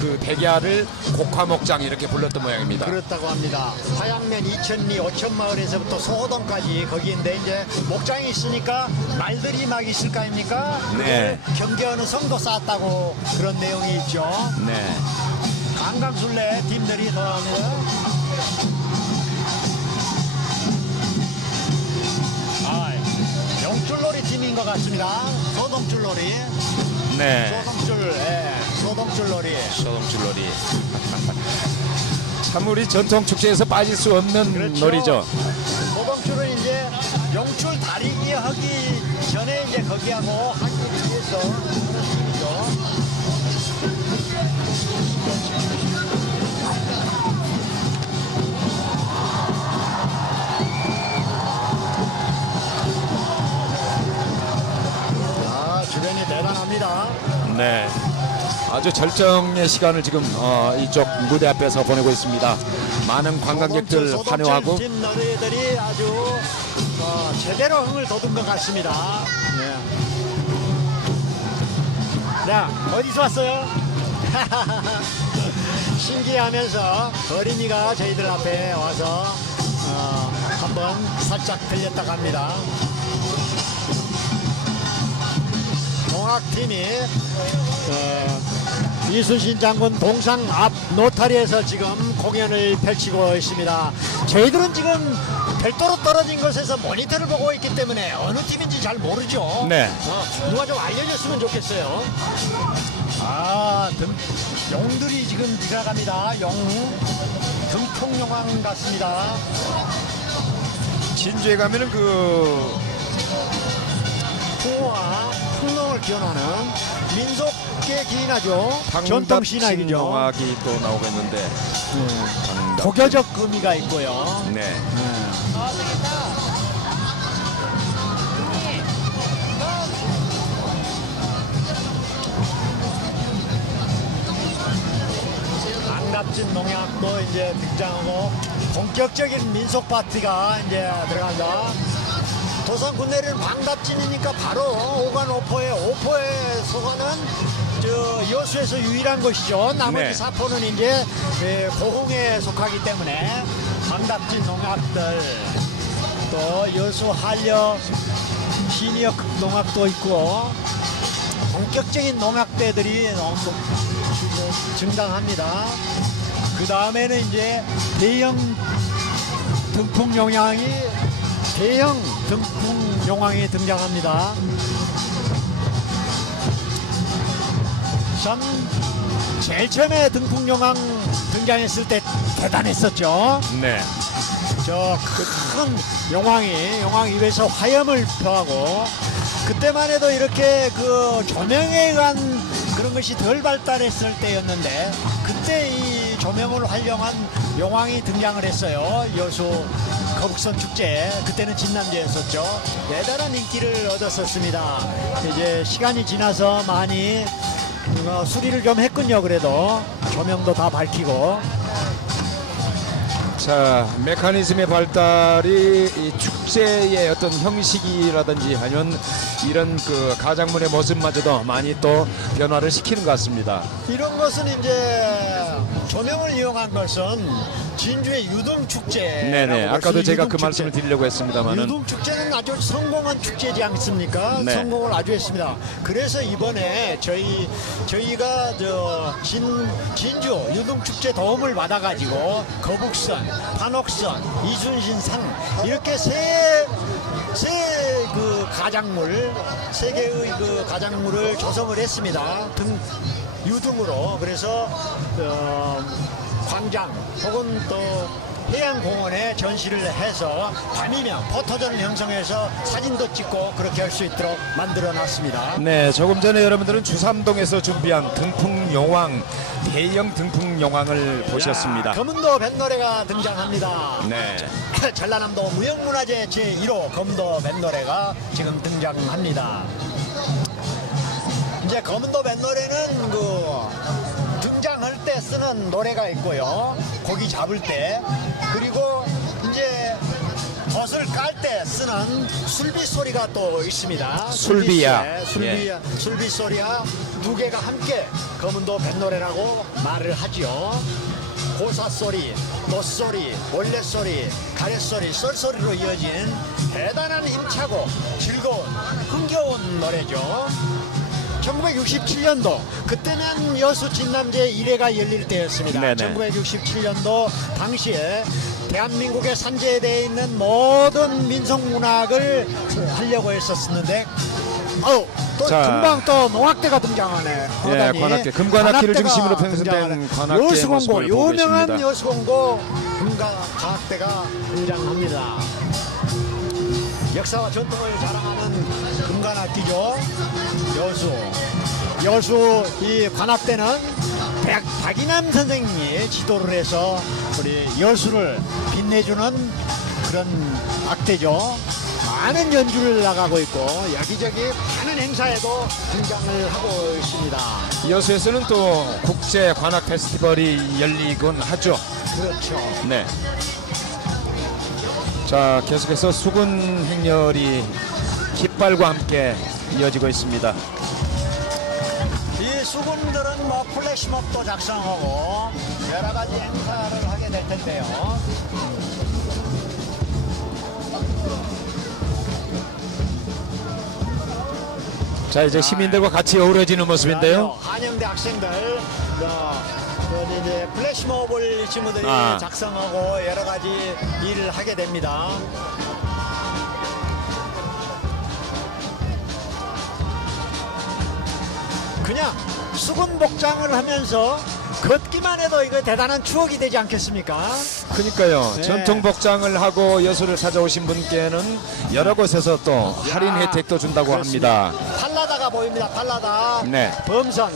그 백야를 곡화목장 이렇게 불렀던 모양입니다. 그렇다고 합니다. 화양면 2000리 5천마을에서부터 소호동까지 거기인데 이제 목장이 있으니까 말들이 막 있을 거 아닙니까? 네. 경계하는 성도 쌓았다고 그런 내용이 있죠. 네. 강강술래 팀들이 더하면 용줄놀이 팀인 것 같습니다. 소동줄놀이. 네. 소동줄놀이. 소동줄놀이. 참 우리 전통 축제에서 빠질 수 없는 그렇죠. 놀이죠. 소동줄은 이제 용줄 다리기 하기 전에 이제 거기하고 하기 위해서 그런 식이죠. 주변이 대단합니다. 네. 아주 절정의 시간을 지금 이쪽 무대 앞에서 보내고 있습니다. 많은 관광객들 환호하고 팀 너희들이 아주 제대로 흥을 돋은 것 같습니다. 자, 어디서 왔어요? 신기하면서 어린이가 저희들 앞에 와서 한번 살짝 들렸다 갑니다. 농악팀이 이순신 장군 동상 앞 노타리에서 지금 공연을 펼치고 있습니다. 저희들은 지금 별도로 떨어진 곳에서 모니터를 보고 있기 때문에 어느 팀인지 잘 모르죠. 네. 누가 좀 알려줬으면 좋겠어요. 용들이 지금 지나갑니다. 등풍용왕 같습니다. 진주에 가면은 그 풍어와 풍농을 기원하는 민속계 기인하죠. 전통 신화이죠. 방답진농악이 또 나오겠는데 고교적 의미가 있고요. 네. 방답진 농약도 이제 등장하고 본격적인 민속 파티가 이제 들어간다. 도산 군내리는 방답진이니까 바로 오간오포에 소관은 여수에서 유일한 곳이죠. 나머지 네. 사포는 이제 고흥에 속하기 때문에 방답진 농악들 또 여수 한려 시니어 농악도 있고 본격적인 농악대들이 증당합니다. 그 다음에는 이제 대형 등풍용왕이 등장합니다. 참 제일 처음에 등풍용왕 등장했을 때 대단했었죠. 네. 저 큰 용왕 위에서 화염을 표하고 그때만 해도 이렇게 그 조명에 의한 그런 것이 덜 발달했을 때였는데 그때 이 조명을 활용한 용왕이 등장을 했어요. 여수 거북선 축제 그때는 진남제였었죠. 대단한 인기를 얻었었습니다. 이제 시간이 지나서 많이 수리를 좀 했군요. 그래도 조명도 다 밝히고. 자, 메커니즘의 발달이 이 축제의 어떤 형식이라든지 아니면 이런 그 가장문의 모습마저도 많이 또 변화를 시키는 것 같습니다. 이런 것은 이제 조명을 이용한 것은 진주의 유등축제. 네네. 아까도 제가 그 말씀을 드리려고 했습니다만은 유등축제는 아주 성공한 축제지 않습니까? 네. 성공을 아주 했습니다. 그래서 이번에 저희가 진주 유등축제 도움을 받아가지고 거북선, 판옥선, 이순신상 이렇게 세 개의 그 가작물을 조성을 했습니다. 유등으로. 그래서 광장 혹은 또 해양공원에 전시를 해서 밤이면 포토존을 형성해서 사진도 찍고 그렇게 할 수 있도록 만들어 놨습니다. 네, 조금 전에 여러분들은 주삼동에서 준비한 등풍용왕, 대형 등풍용왕을 보셨습니다. 검은도 뱃노래가 등장합니다. 네. 전라남도 무형문화재 제1호 검은도 뱃노래가 지금 등장합니다. 이제 검은도 뱃노래는 등장할 때 쓰는 노래가 있고요. 고기 잡을 때, 그리고 이제 덫을 깔 때 쓰는 술비 소리가 또 있습니다. 술비야. 술비 소리와 두 개가 함께 검은도 뱃노래라고 말을 하죠. 고사 소리, 노소리, 원래 소리, 가래 소리, 썰소리로 이어진 대단한 힘차고 즐거운 흥겨운 노래죠. 1967년도 그때는 여수 진남제 1회가 열릴 때였습니다. 네네. 1967년도 당시에 대한민국의 산재되어 있는 모든 민속문학을 하려고 했었는데 또 자. 금방 또 농악대가 등장하네. 예, 관악대, 금관악기를 중심으로 편성된 관악대의 여수공고, 모습을 보고 유명한 계십니다. 여수공고 금관악대가 등장합니다. 역사와 전통을 자랑하는 금관악기죠. 여수 이 관악대는 박인남 선생님이 지도를 해서 우리 여수를 빛내주는 그런 악대죠. 많은 연주를 나가고 있고 여기저기 많은 행사에도 등장을 하고 있습니다. 여수에서는 또 국제 관악 페스티벌이 열리곤 하죠. 그렇죠. 네. 자, 계속해서 수군 행렬이 깃발과 함께 이어지고 있습니다. 이 수군들은 뭐 플래시몹도 작성하고 여러 가지 행사를 하게 될 텐데요. 자, 이제 시민들과 같이 어우러지는 모습인데요. 한영대 학생들 이제 플래시몹을 이 친구들이 아. 작성하고 여러 가지 일을 하게 됩니다. 그냥 수군 복장을 하면서 걷기만 해도 이거 대단한 추억이 되지 않겠습니까? 그러니까요. 네. 전통 복장을 하고 여수를 찾아오신 분께는 여러 곳에서 또 할인 혜택도 준다고 합니다. 팔라다가 보입니다. 팔라다. 네. 범선.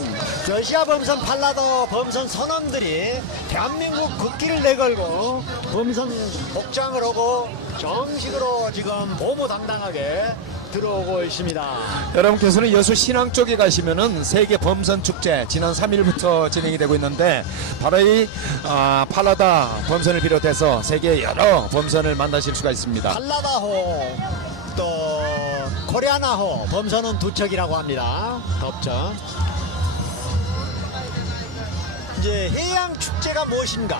러시아 범선 팔라다 범선 선원들이 대한민국 국기를 내걸고 범선 복장을 하고 정식으로 지금 보무당당하게 들어오고 있습니다. 여러분께서는 여수 신항 쪽에 가시면은 세계 범선 축제 지난 3일부터 진행이 되고 있는데 바로 이 팔라다 범선을 비롯해서 세계 여러 범선을 만나실 수가 있습니다. 팔라다호 또 코리아나호 범선은 두 척이라고 합니다. 덥죠. 이제 해양 축제가 무엇인가?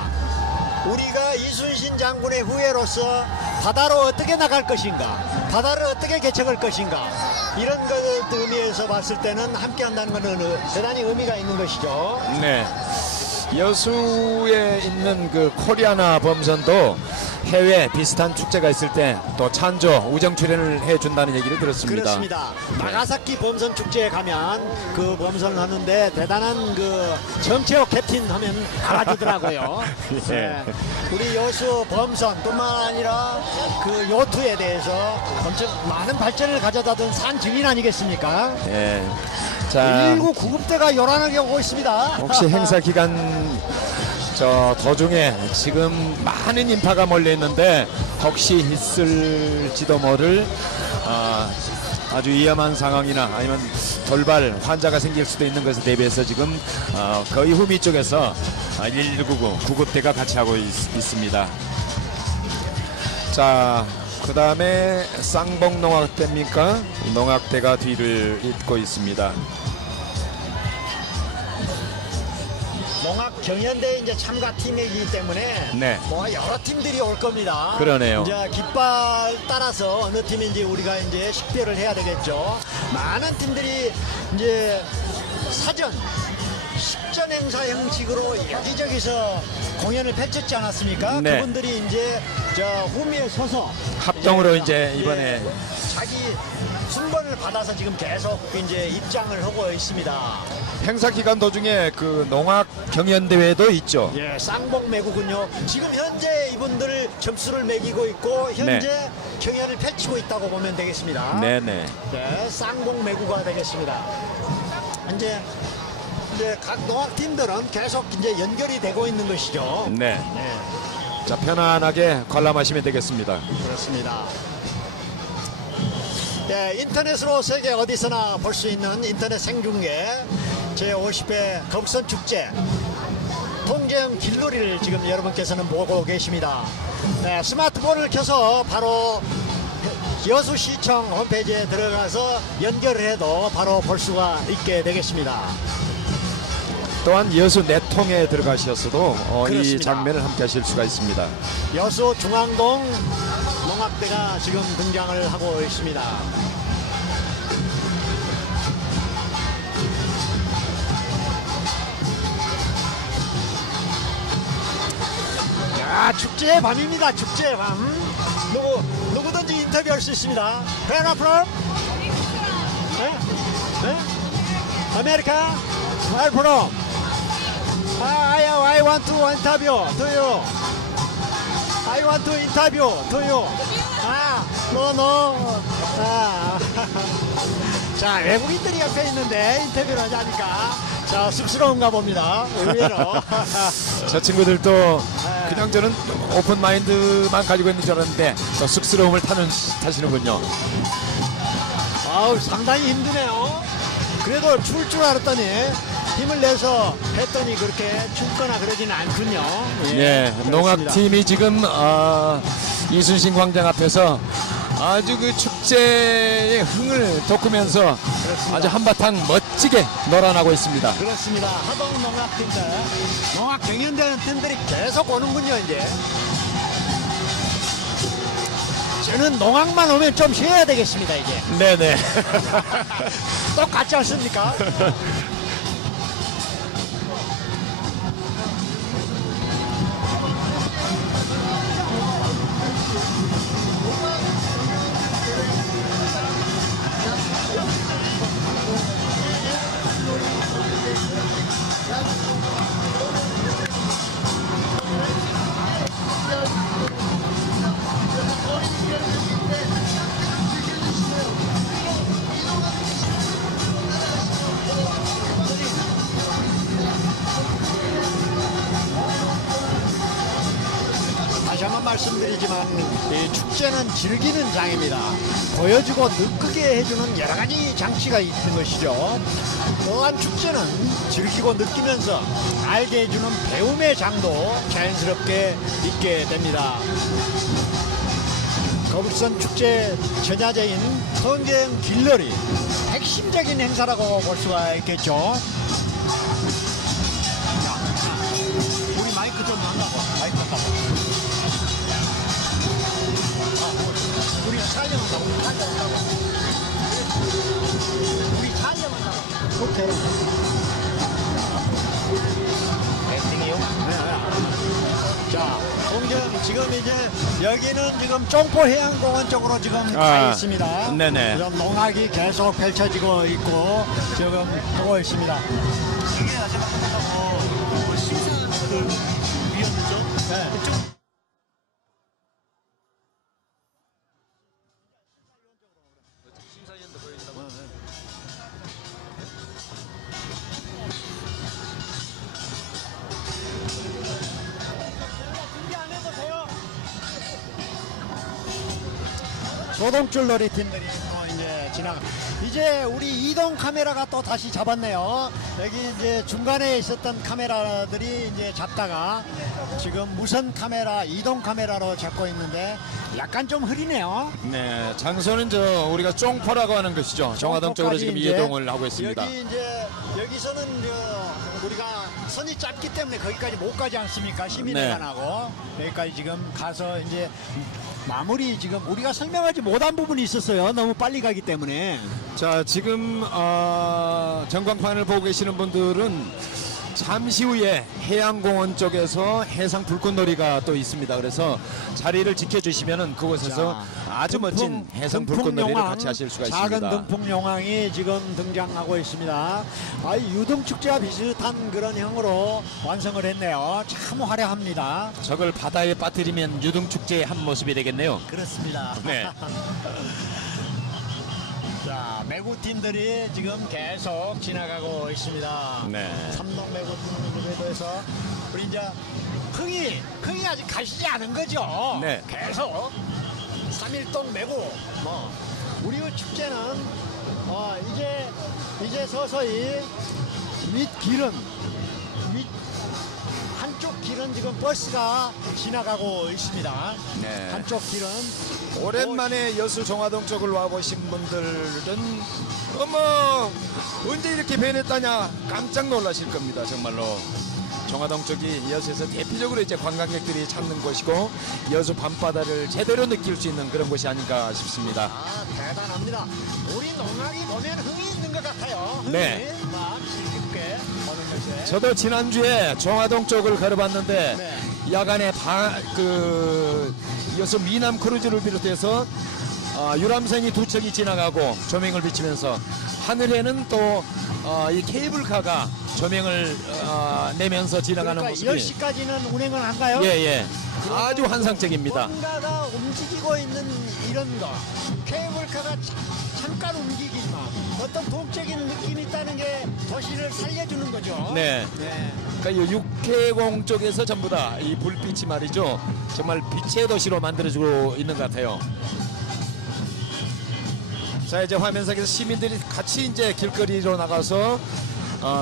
우리가 이순신 장군의 후예로서 바다로 어떻게 나갈 것인가, 바다를 어떻게 개척할 것인가, 이런 것 의미에서 봤을 때는 함께 한다는 것은 대단히 의미가 있는 것이죠. 네. 여수에 있는 그 코리아나 범선도 해외 비슷한 축제가 있을 때 또 찬조 우정 출연을 해준다는 얘기를 들었습니다. 그렇습니다. 나가사키 범선 축제에 가면 그 범선을 하는데 대단한 그 정채호 캡틴 하면 알아주더라고요. 예. 네. 우리 여수 범선뿐만 아니라 그 요트에 대해서 엄청 많은 발전을 가져다둔 산 증인 아니겠습니까? 예. 자, 119 구급대가 요란하게 오고 있습니다. 혹시 행사 기간 도중에 지금 많은 인파가 몰려 있는데 혹시 있을지도 모를 아주 위험한 상황이나 아니면 돌발 환자가 생길 수도 있는 것에 대비해서 지금 거의 후미 쪽에서 1199 구급대가 같이 하고 있습니다. 자, 그 다음에 쌍봉 농악대입니까? 농악대가 뒤를 잇고 있습니다. 농악 경연대에 이제 참가 팀이기 때문에 네. 뭐 여러 팀들이 올 겁니다. 그러네요. 이제 깃발 따라서 어느 팀인지 우리가 이제 식별을 해야 되겠죠. 많은 팀들이 이제 사전 식전 행사 형식으로 여기저기서 공연을 펼쳤지 않았습니까? 네. 그분들이 이제 저 후미에 서서 합동으로 이제 이번에 자기 순번을 받아서 지금 계속 이제 입장을 하고 있습니다. 행사 기간 도중에 그 농악 경연 대회도 있죠. 예, 쌍봉 매구군요. 지금 현재 이분들 점수를 매기고 있고 현재 경연을 펼치고 있다고 보면 되겠습니다. 네네. 네, 쌍봉 매구가 되겠습니다. 이제 각 농악 팀들은 계속 이제 연결이 되고 있는 것이죠. 네. 네, 자, 편안하게 관람하시면 되겠습니다. 그렇습니다. 네, 인터넷으로 세계 어디서나 볼 수 있는 인터넷 생중계 제50회 거북선 축제 통제형 길놀이를 지금 여러분께서는 보고 계십니다. 네, 스마트폰을 켜서 바로 여수시청 홈페이지에 들어가서 연결을 해도 바로 볼 수가 있게 되겠습니다. 또한 여수 내통에 들어가셔서도 이 그렇습니다. 장면을 함께 하실 수가 있습니다. 여수 중앙동 농악대가 지금 등장을 하고 있습니다. 야, 축제의 밤입니다. 축제의 밤. 누구든지 인터뷰할 수 있습니다. Where are you from? America? Where from? I want to interview to you. I want to interview to you. 너. 아. 자, 외국인들이 옆에 있는데 인터뷰를 하자니까 자, 쑥스러운가 봅니다. 의외로. 저 친구들도 그냥 저는 오픈 마인드만 가지고 있는 줄 알았는데 또 쑥스러움을 타시는군요. 아우, 상당히 힘드네요. 그래도 추울 줄 알았더니 힘을 내서 했더니 그렇게 춥거나 그러지는 않군요. 예, 그렇습니다. 농악팀이 지금 이순신 광장 앞에서 아주 그 축제의 흥을 돋구면서 아주 한바탕 멋지게 놀아나고 있습니다. 그렇습니다. 하동 농악팀들, 농악 경연대회 팀들이 계속 오는군요, 이제. 저는 농악만 오면 좀 쉬어야 되겠습니다, 이제. 네네. 똑같지 않습니까? 다시 한번 말씀드리지만 이 축제는 즐기는 장입니다. 보여주고 느끼게 해주는 여러 가지 장치가 있는 것이죠. 또한 축제는 즐기고 느끼면서 알게 해주는 배움의 장도 자연스럽게 있게 됩니다. 거북선 축제 전야제인 성경 길러리 핵심적인 행사라고 볼 수가 있겠죠. 우리 마이크 좀 만나고 마이크 갖다 우리 촬영한다고 우리 촬영한다고 오케이 밴딩이요? 네. 자, 공정 지금 이제 여기는 지금 종포해양공원 쪽으로 지금 가 있습니다. 네네. 지금 농악이 계속 펼쳐지고 있고 지금 보고 있습니다. 이게 아직 심사위원이죠? 네. 소동줄 놀이 팀들이 또 이제 지나가. 이제 우리 이동 카메라가 또 다시 잡았네요. 여기 이제 중간에 있었던 카메라들이 이제 잡다가 지금 무선 카메라, 이동 카메라로 잡고 있는데 약간 좀 흐리네요. 네, 장소는 우리가 쫑포라고 하는 것이죠. 정화동 쪽으로 지금 이제 이동을 하고 있습니다. 여기 이제 여기서는 우리가 선이 짧기 때문에 거기까지 못 가지 않습니까? 시민회관하고 여기까지 지금 가서 이제 마무리 지금 우리가 설명하지 못한 부분이 있었어요. 너무 빨리 가기 때문에. 자, 지금 전광판을 보고 계시는 분들은 잠시 후에 해양공원 쪽에서 해상 불꽃놀이가 또 있습니다. 그래서 자리를 지켜주시면은 그곳에서 아주 멋진 해상 불꽃놀이를 같이 하실 수가 작은 있습니다. 등풍 용왕이 지금 등장하고 있습니다. 유등축제와 비슷한 그런 형으로 완성을 했네요. 참 화려합니다. 저걸 바다에 빠뜨리면 유등축제의 한 모습이 되겠네요. 그렇습니다. 네. 자, 매구팀들이 지금 계속 지나가고 있습니다. 네. 삼동 매구팀에서 우리 이제 흥이 아직 가시지 않은 거죠. 네. 계속 3일동 매구 우리 축제는 이제 서서히 한쪽 길은 지금 버스가 지나가고 있습니다. 네. 한쪽 길은 오랜만에 여수 정화동 쪽을 와보신 분들은 어머 언제 이렇게 변했다냐 깜짝 놀라실 겁니다. 정말로 정화동 쪽이 여수에서 대표적으로 이제 관광객들이 찾는 곳이고 여수 밤바다를 제대로 느낄 수 있는 그런 곳이 아닌가 싶습니다. 대단합니다. 우리 농악이 보면 흥이 있는 것 같아요. 흥이 네. 막 깊게 보는 것에. 저도 지난주에 정화동 쪽을 걸어봤는데 네. 야간에 여수 미남 크루즈를 비롯해서 유람선이 두 척이 지나가고 조명을 비치면서 하늘에는 또 이 케이블카가 조명을 내면서 지나가는 그러니까 모습이 10시까지는 운행을 한가요? 예예 아주 환상적입니다. 뭔가가 움직이고 있는 이런 거 케이블카가 잠깐 움직이지만 어떤 동적인 느낌이 있다는 게 도시를 살려주는 거죠. 네. 네. 그러니까 이 육해공 쪽에서 전부 다 이 불빛이 말이죠. 정말 빛의 도시로 만들어주고 있는 것 같아요. 자 이제 화면상에서 시민들이 같이 이제 길거리로 나가서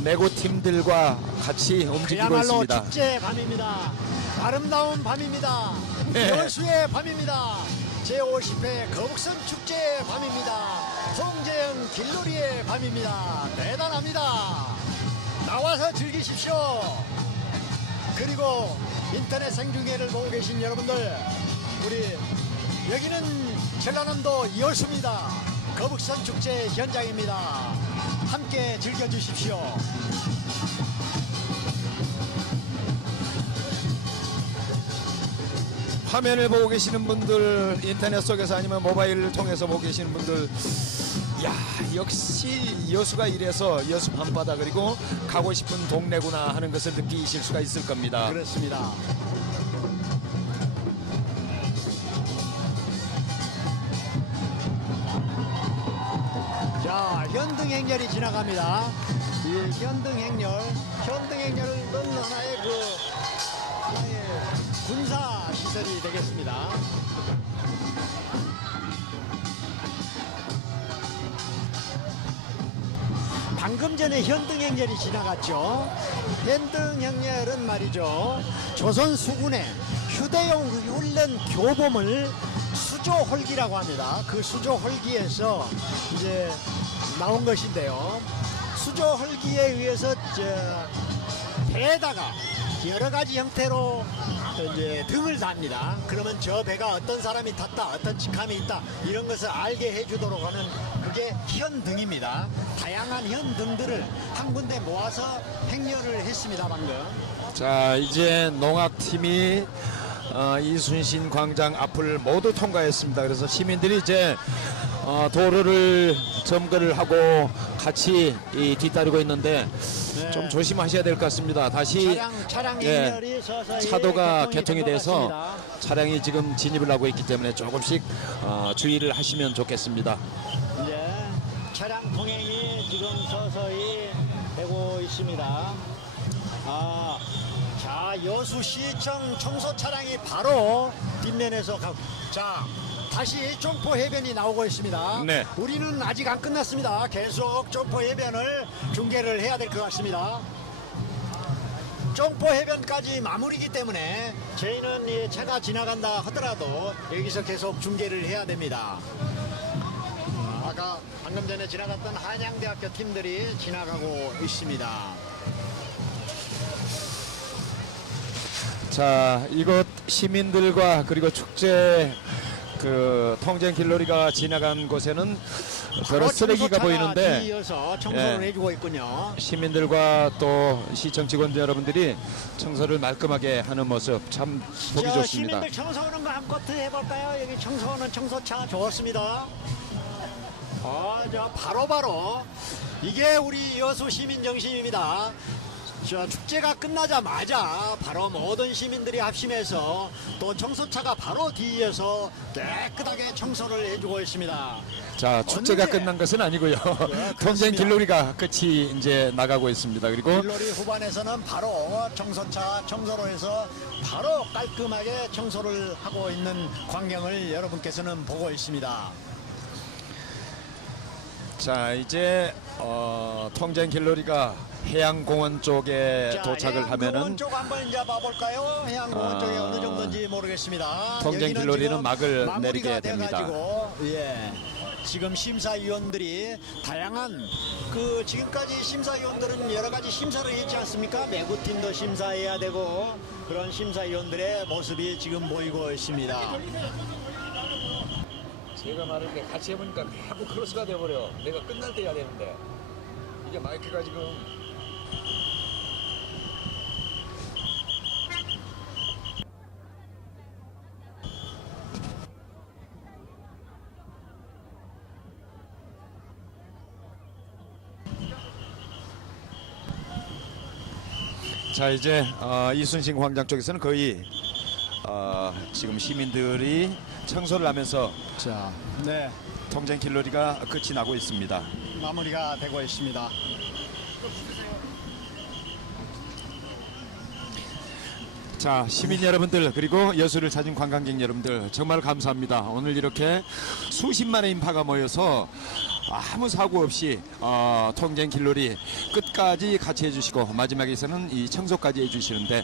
매고 팀들과 같이 움직이고 그야말로 있습니다. 축제 밤입니다. 아름다운 밤입니다. 네. 여수의 밤입니다. 제50회 거북선 축제의 밤입니다. 송재영 길놀이의 밤입니다. 대단합니다. 나와서 즐기십시오. 그리고 인터넷 생중계를 보고 계신 여러분들, 우리 여기는 전라남도 여수입니다. 거북선 축제 현장입니다. 함께 즐겨주십시오. 화면을 보고 계시는 분들, 인터넷 속에서 아니면 모바일을 통해서 보고 계시는 분들, 야 역시 여수가 이래서 여수 밤바다 그리고 가고 싶은 동네구나 하는 것을 느끼실 수가 있을 겁니다. 그렇습니다. 자, 현등행렬이 지나갑니다. 이 현등행렬은 하나의 하나의 군사 시설이 되겠습니다. 방금 전에 현등행렬이 지나갔죠. 현등행렬은 말이죠, 조선 수군의 휴대용 훈련 교범을 수조홀기라고 합니다. 그 수조홀기에서 이제 나온 것인데요. 수조홀기에 의해서 배에다가 여러 가지 형태로 이제 등을 답니다. 그러면 저 배가 어떤 사람이 탔다, 어떤 직함이 있다, 이런 것을 알게 해주도록 하는 그게 현등입니다. 다양한 현등들을 한 군데 모아서 행렬을 했습니다, 방금. 자 이제 농악팀이 이순신 광장 앞을 모두 통과했습니다. 그래서 시민들이 이제 도로를 점거를 하고 같이 뒤따르고 있는데 네. 좀 조심하셔야 될 것 같습니다. 다시 차량 예, 행렬이 서서히 차도가 개통이 된 것 돼서 같습니다. 차량이 지금 진입을 하고 있기 때문에 조금씩 주의를 하시면 좋겠습니다. 이제 차량 통행이 지금 서서히 되고 있습니다. 자, 여수시청 청소 차량이 바로 뒷면에서 가고, 자, 다시 점포 해변이 나오고 있습니다. 네. 우리는 아직 안 끝났습니다. 계속 점포 해변을 중계를 해야 될 것 같습니다. 점포 해변까지 마무리이기 때문에 저희는 이 차가 지나간다 하더라도 여기서 계속 중계를 해야 됩니다. 아까 방금 전에 지나갔던 한양대학교 팀들이 지나가고 있습니다. 자 이곳 시민들과 그리고 축제 그 통전 길놀이가 지나간 곳에는 여러 쓰레기가 보이는데 뒤이어서 청소를 예. 해주고 있군요. 시민들과 또 시청 직원들 여러분들이 청소를 말끔하게 하는 모습 참 보기 좋습니다. 시민들 청소하는 거 한껏 해볼까요? 여기 청소하는 청소차 좋습니다. 저 바로 이게 우리 여수 시민 정신입니다. 저 축제가 끝나자마자 바로 모든 시민들이 합심해서 또 청소차가 바로 뒤에서 깨끗하게 청소를 해주고 있습니다. 자 축제가 언제? 끝난 것은 아니고요. 그렇습니다. 통전 길놀이가 끝이 이제 나가고 있습니다. 그리고 길놀이 후반에서는 바로 청소차 청소로 해서 바로 깔끔하게 청소를 하고 있는 광경을 여러분께서는 보고 있습니다. 자 이제 통전 길놀이가 해양공원 쪽에 자, 도착을 해양공원 하면은 쪽 한번 이제 봐볼까요? 해양공원 쪽에 어느 정도인지 모르겠습니다. 통전 여기는 길놀이는 지금 막을 마무리가 내리게 됩니다. 돼가지고, 예. 지금 심사위원들이 다양한 지금까지 심사위원들은 여러 가지 심사를 했지 않습니까? 매구팀도 심사해야 되고 그런 심사위원들의 모습이 지금 보이고 있습니다. 제가 말을 같이 해보니까 자꾸 크로스가 돼버려. 내가 끝날 때 해야 되는데 이게 마이크가 지금 자, 이제 이순신 광장 쪽에서는 거의 지금 시민들이 청소를 하면서 자, 네, 통쟁 길놀이가 끝이 나고 있습니다. 마무리가 되고 있습니다. 자, 시민 여러분들 그리고 여수를 찾은 관광객 여러분들 정말 감사합니다. 오늘 이렇게 수십만의 인파가 모여서 아무 사고 없이 통쟁 길놀이 끝까지 같이 해주시고 마지막에서는 이 청소까지 해주시는데,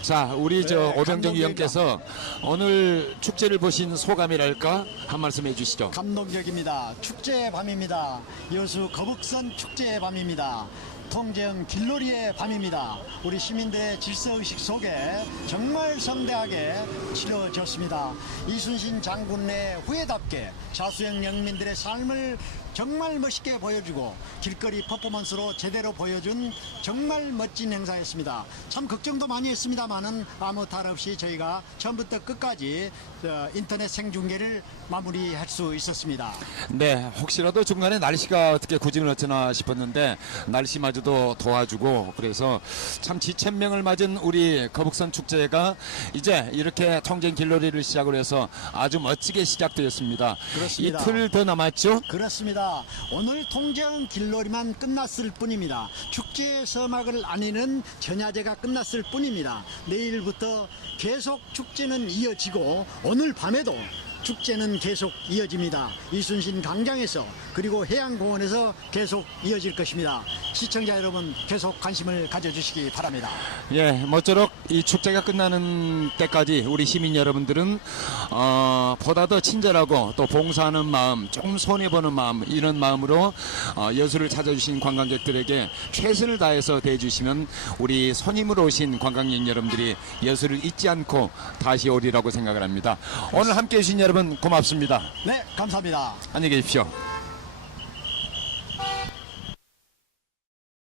자, 우리 저 오병정 감동적이다. 위원께서 오늘 축제를 보신 소감이랄까 한 말씀 해주시죠. 감동적입니다. 축제의 밤입니다. 여수 거북선 축제의 밤입니다. 통정 길놀이의 밤입니다. 우리 시민들의 질서의식 속에 정말 성대하게 치러졌습니다. 이순신 장군의 후예답게 자수형 영민들의 삶을 정말 멋있게 보여주고 길거리 퍼포먼스로 제대로 보여준 정말 멋진 행사였습니다. 참 걱정도 많이 했습니다만은 아무 탈 없이 저희가 처음부터 끝까지 인터넷 생중계를 마무리할 수 있었습니다. 네, 혹시라도 중간에 날씨가 어떻게 구진을 어쩌나 싶었는데 날씨마저도 도와주고, 그래서 참 지천명을 맞은 우리 거북선 축제가 이제 이렇게 통쟁 길놀이를 시작으로 해서 아주 멋지게 시작되었습니다. 그렇습니다. 이틀 더 남았죠? 그렇습니다. 오늘 통정 길놀이만 끝났을 뿐입니다. 축제의 서막을 아니는 전야제가 끝났을 뿐입니다. 내일부터 계속 축제는 이어지고 오늘 밤에도 축제는 계속 이어집니다. 이순신 광장에서 그리고 해양공원에서 계속 이어질 것입니다. 시청자 여러분 계속 관심을 가져주시기 바랍니다. 예, 모쪼록 이 축제가 끝나는 때까지 우리 시민 여러분들은 보다 더 친절하고 또 봉사하는 마음, 조금 손해보는 마음, 이런 마음으로 여수를 찾아주신 관광객들에게 최선을 다해서 대해주시면 우리 손님으로 오신 관광객 여러분들이 여수를 잊지 않고 다시 오리라고 생각을 합니다. 오늘 함께해 주신 여러분 고맙습니다. 네, 감사합니다. 안녕히 계십시오.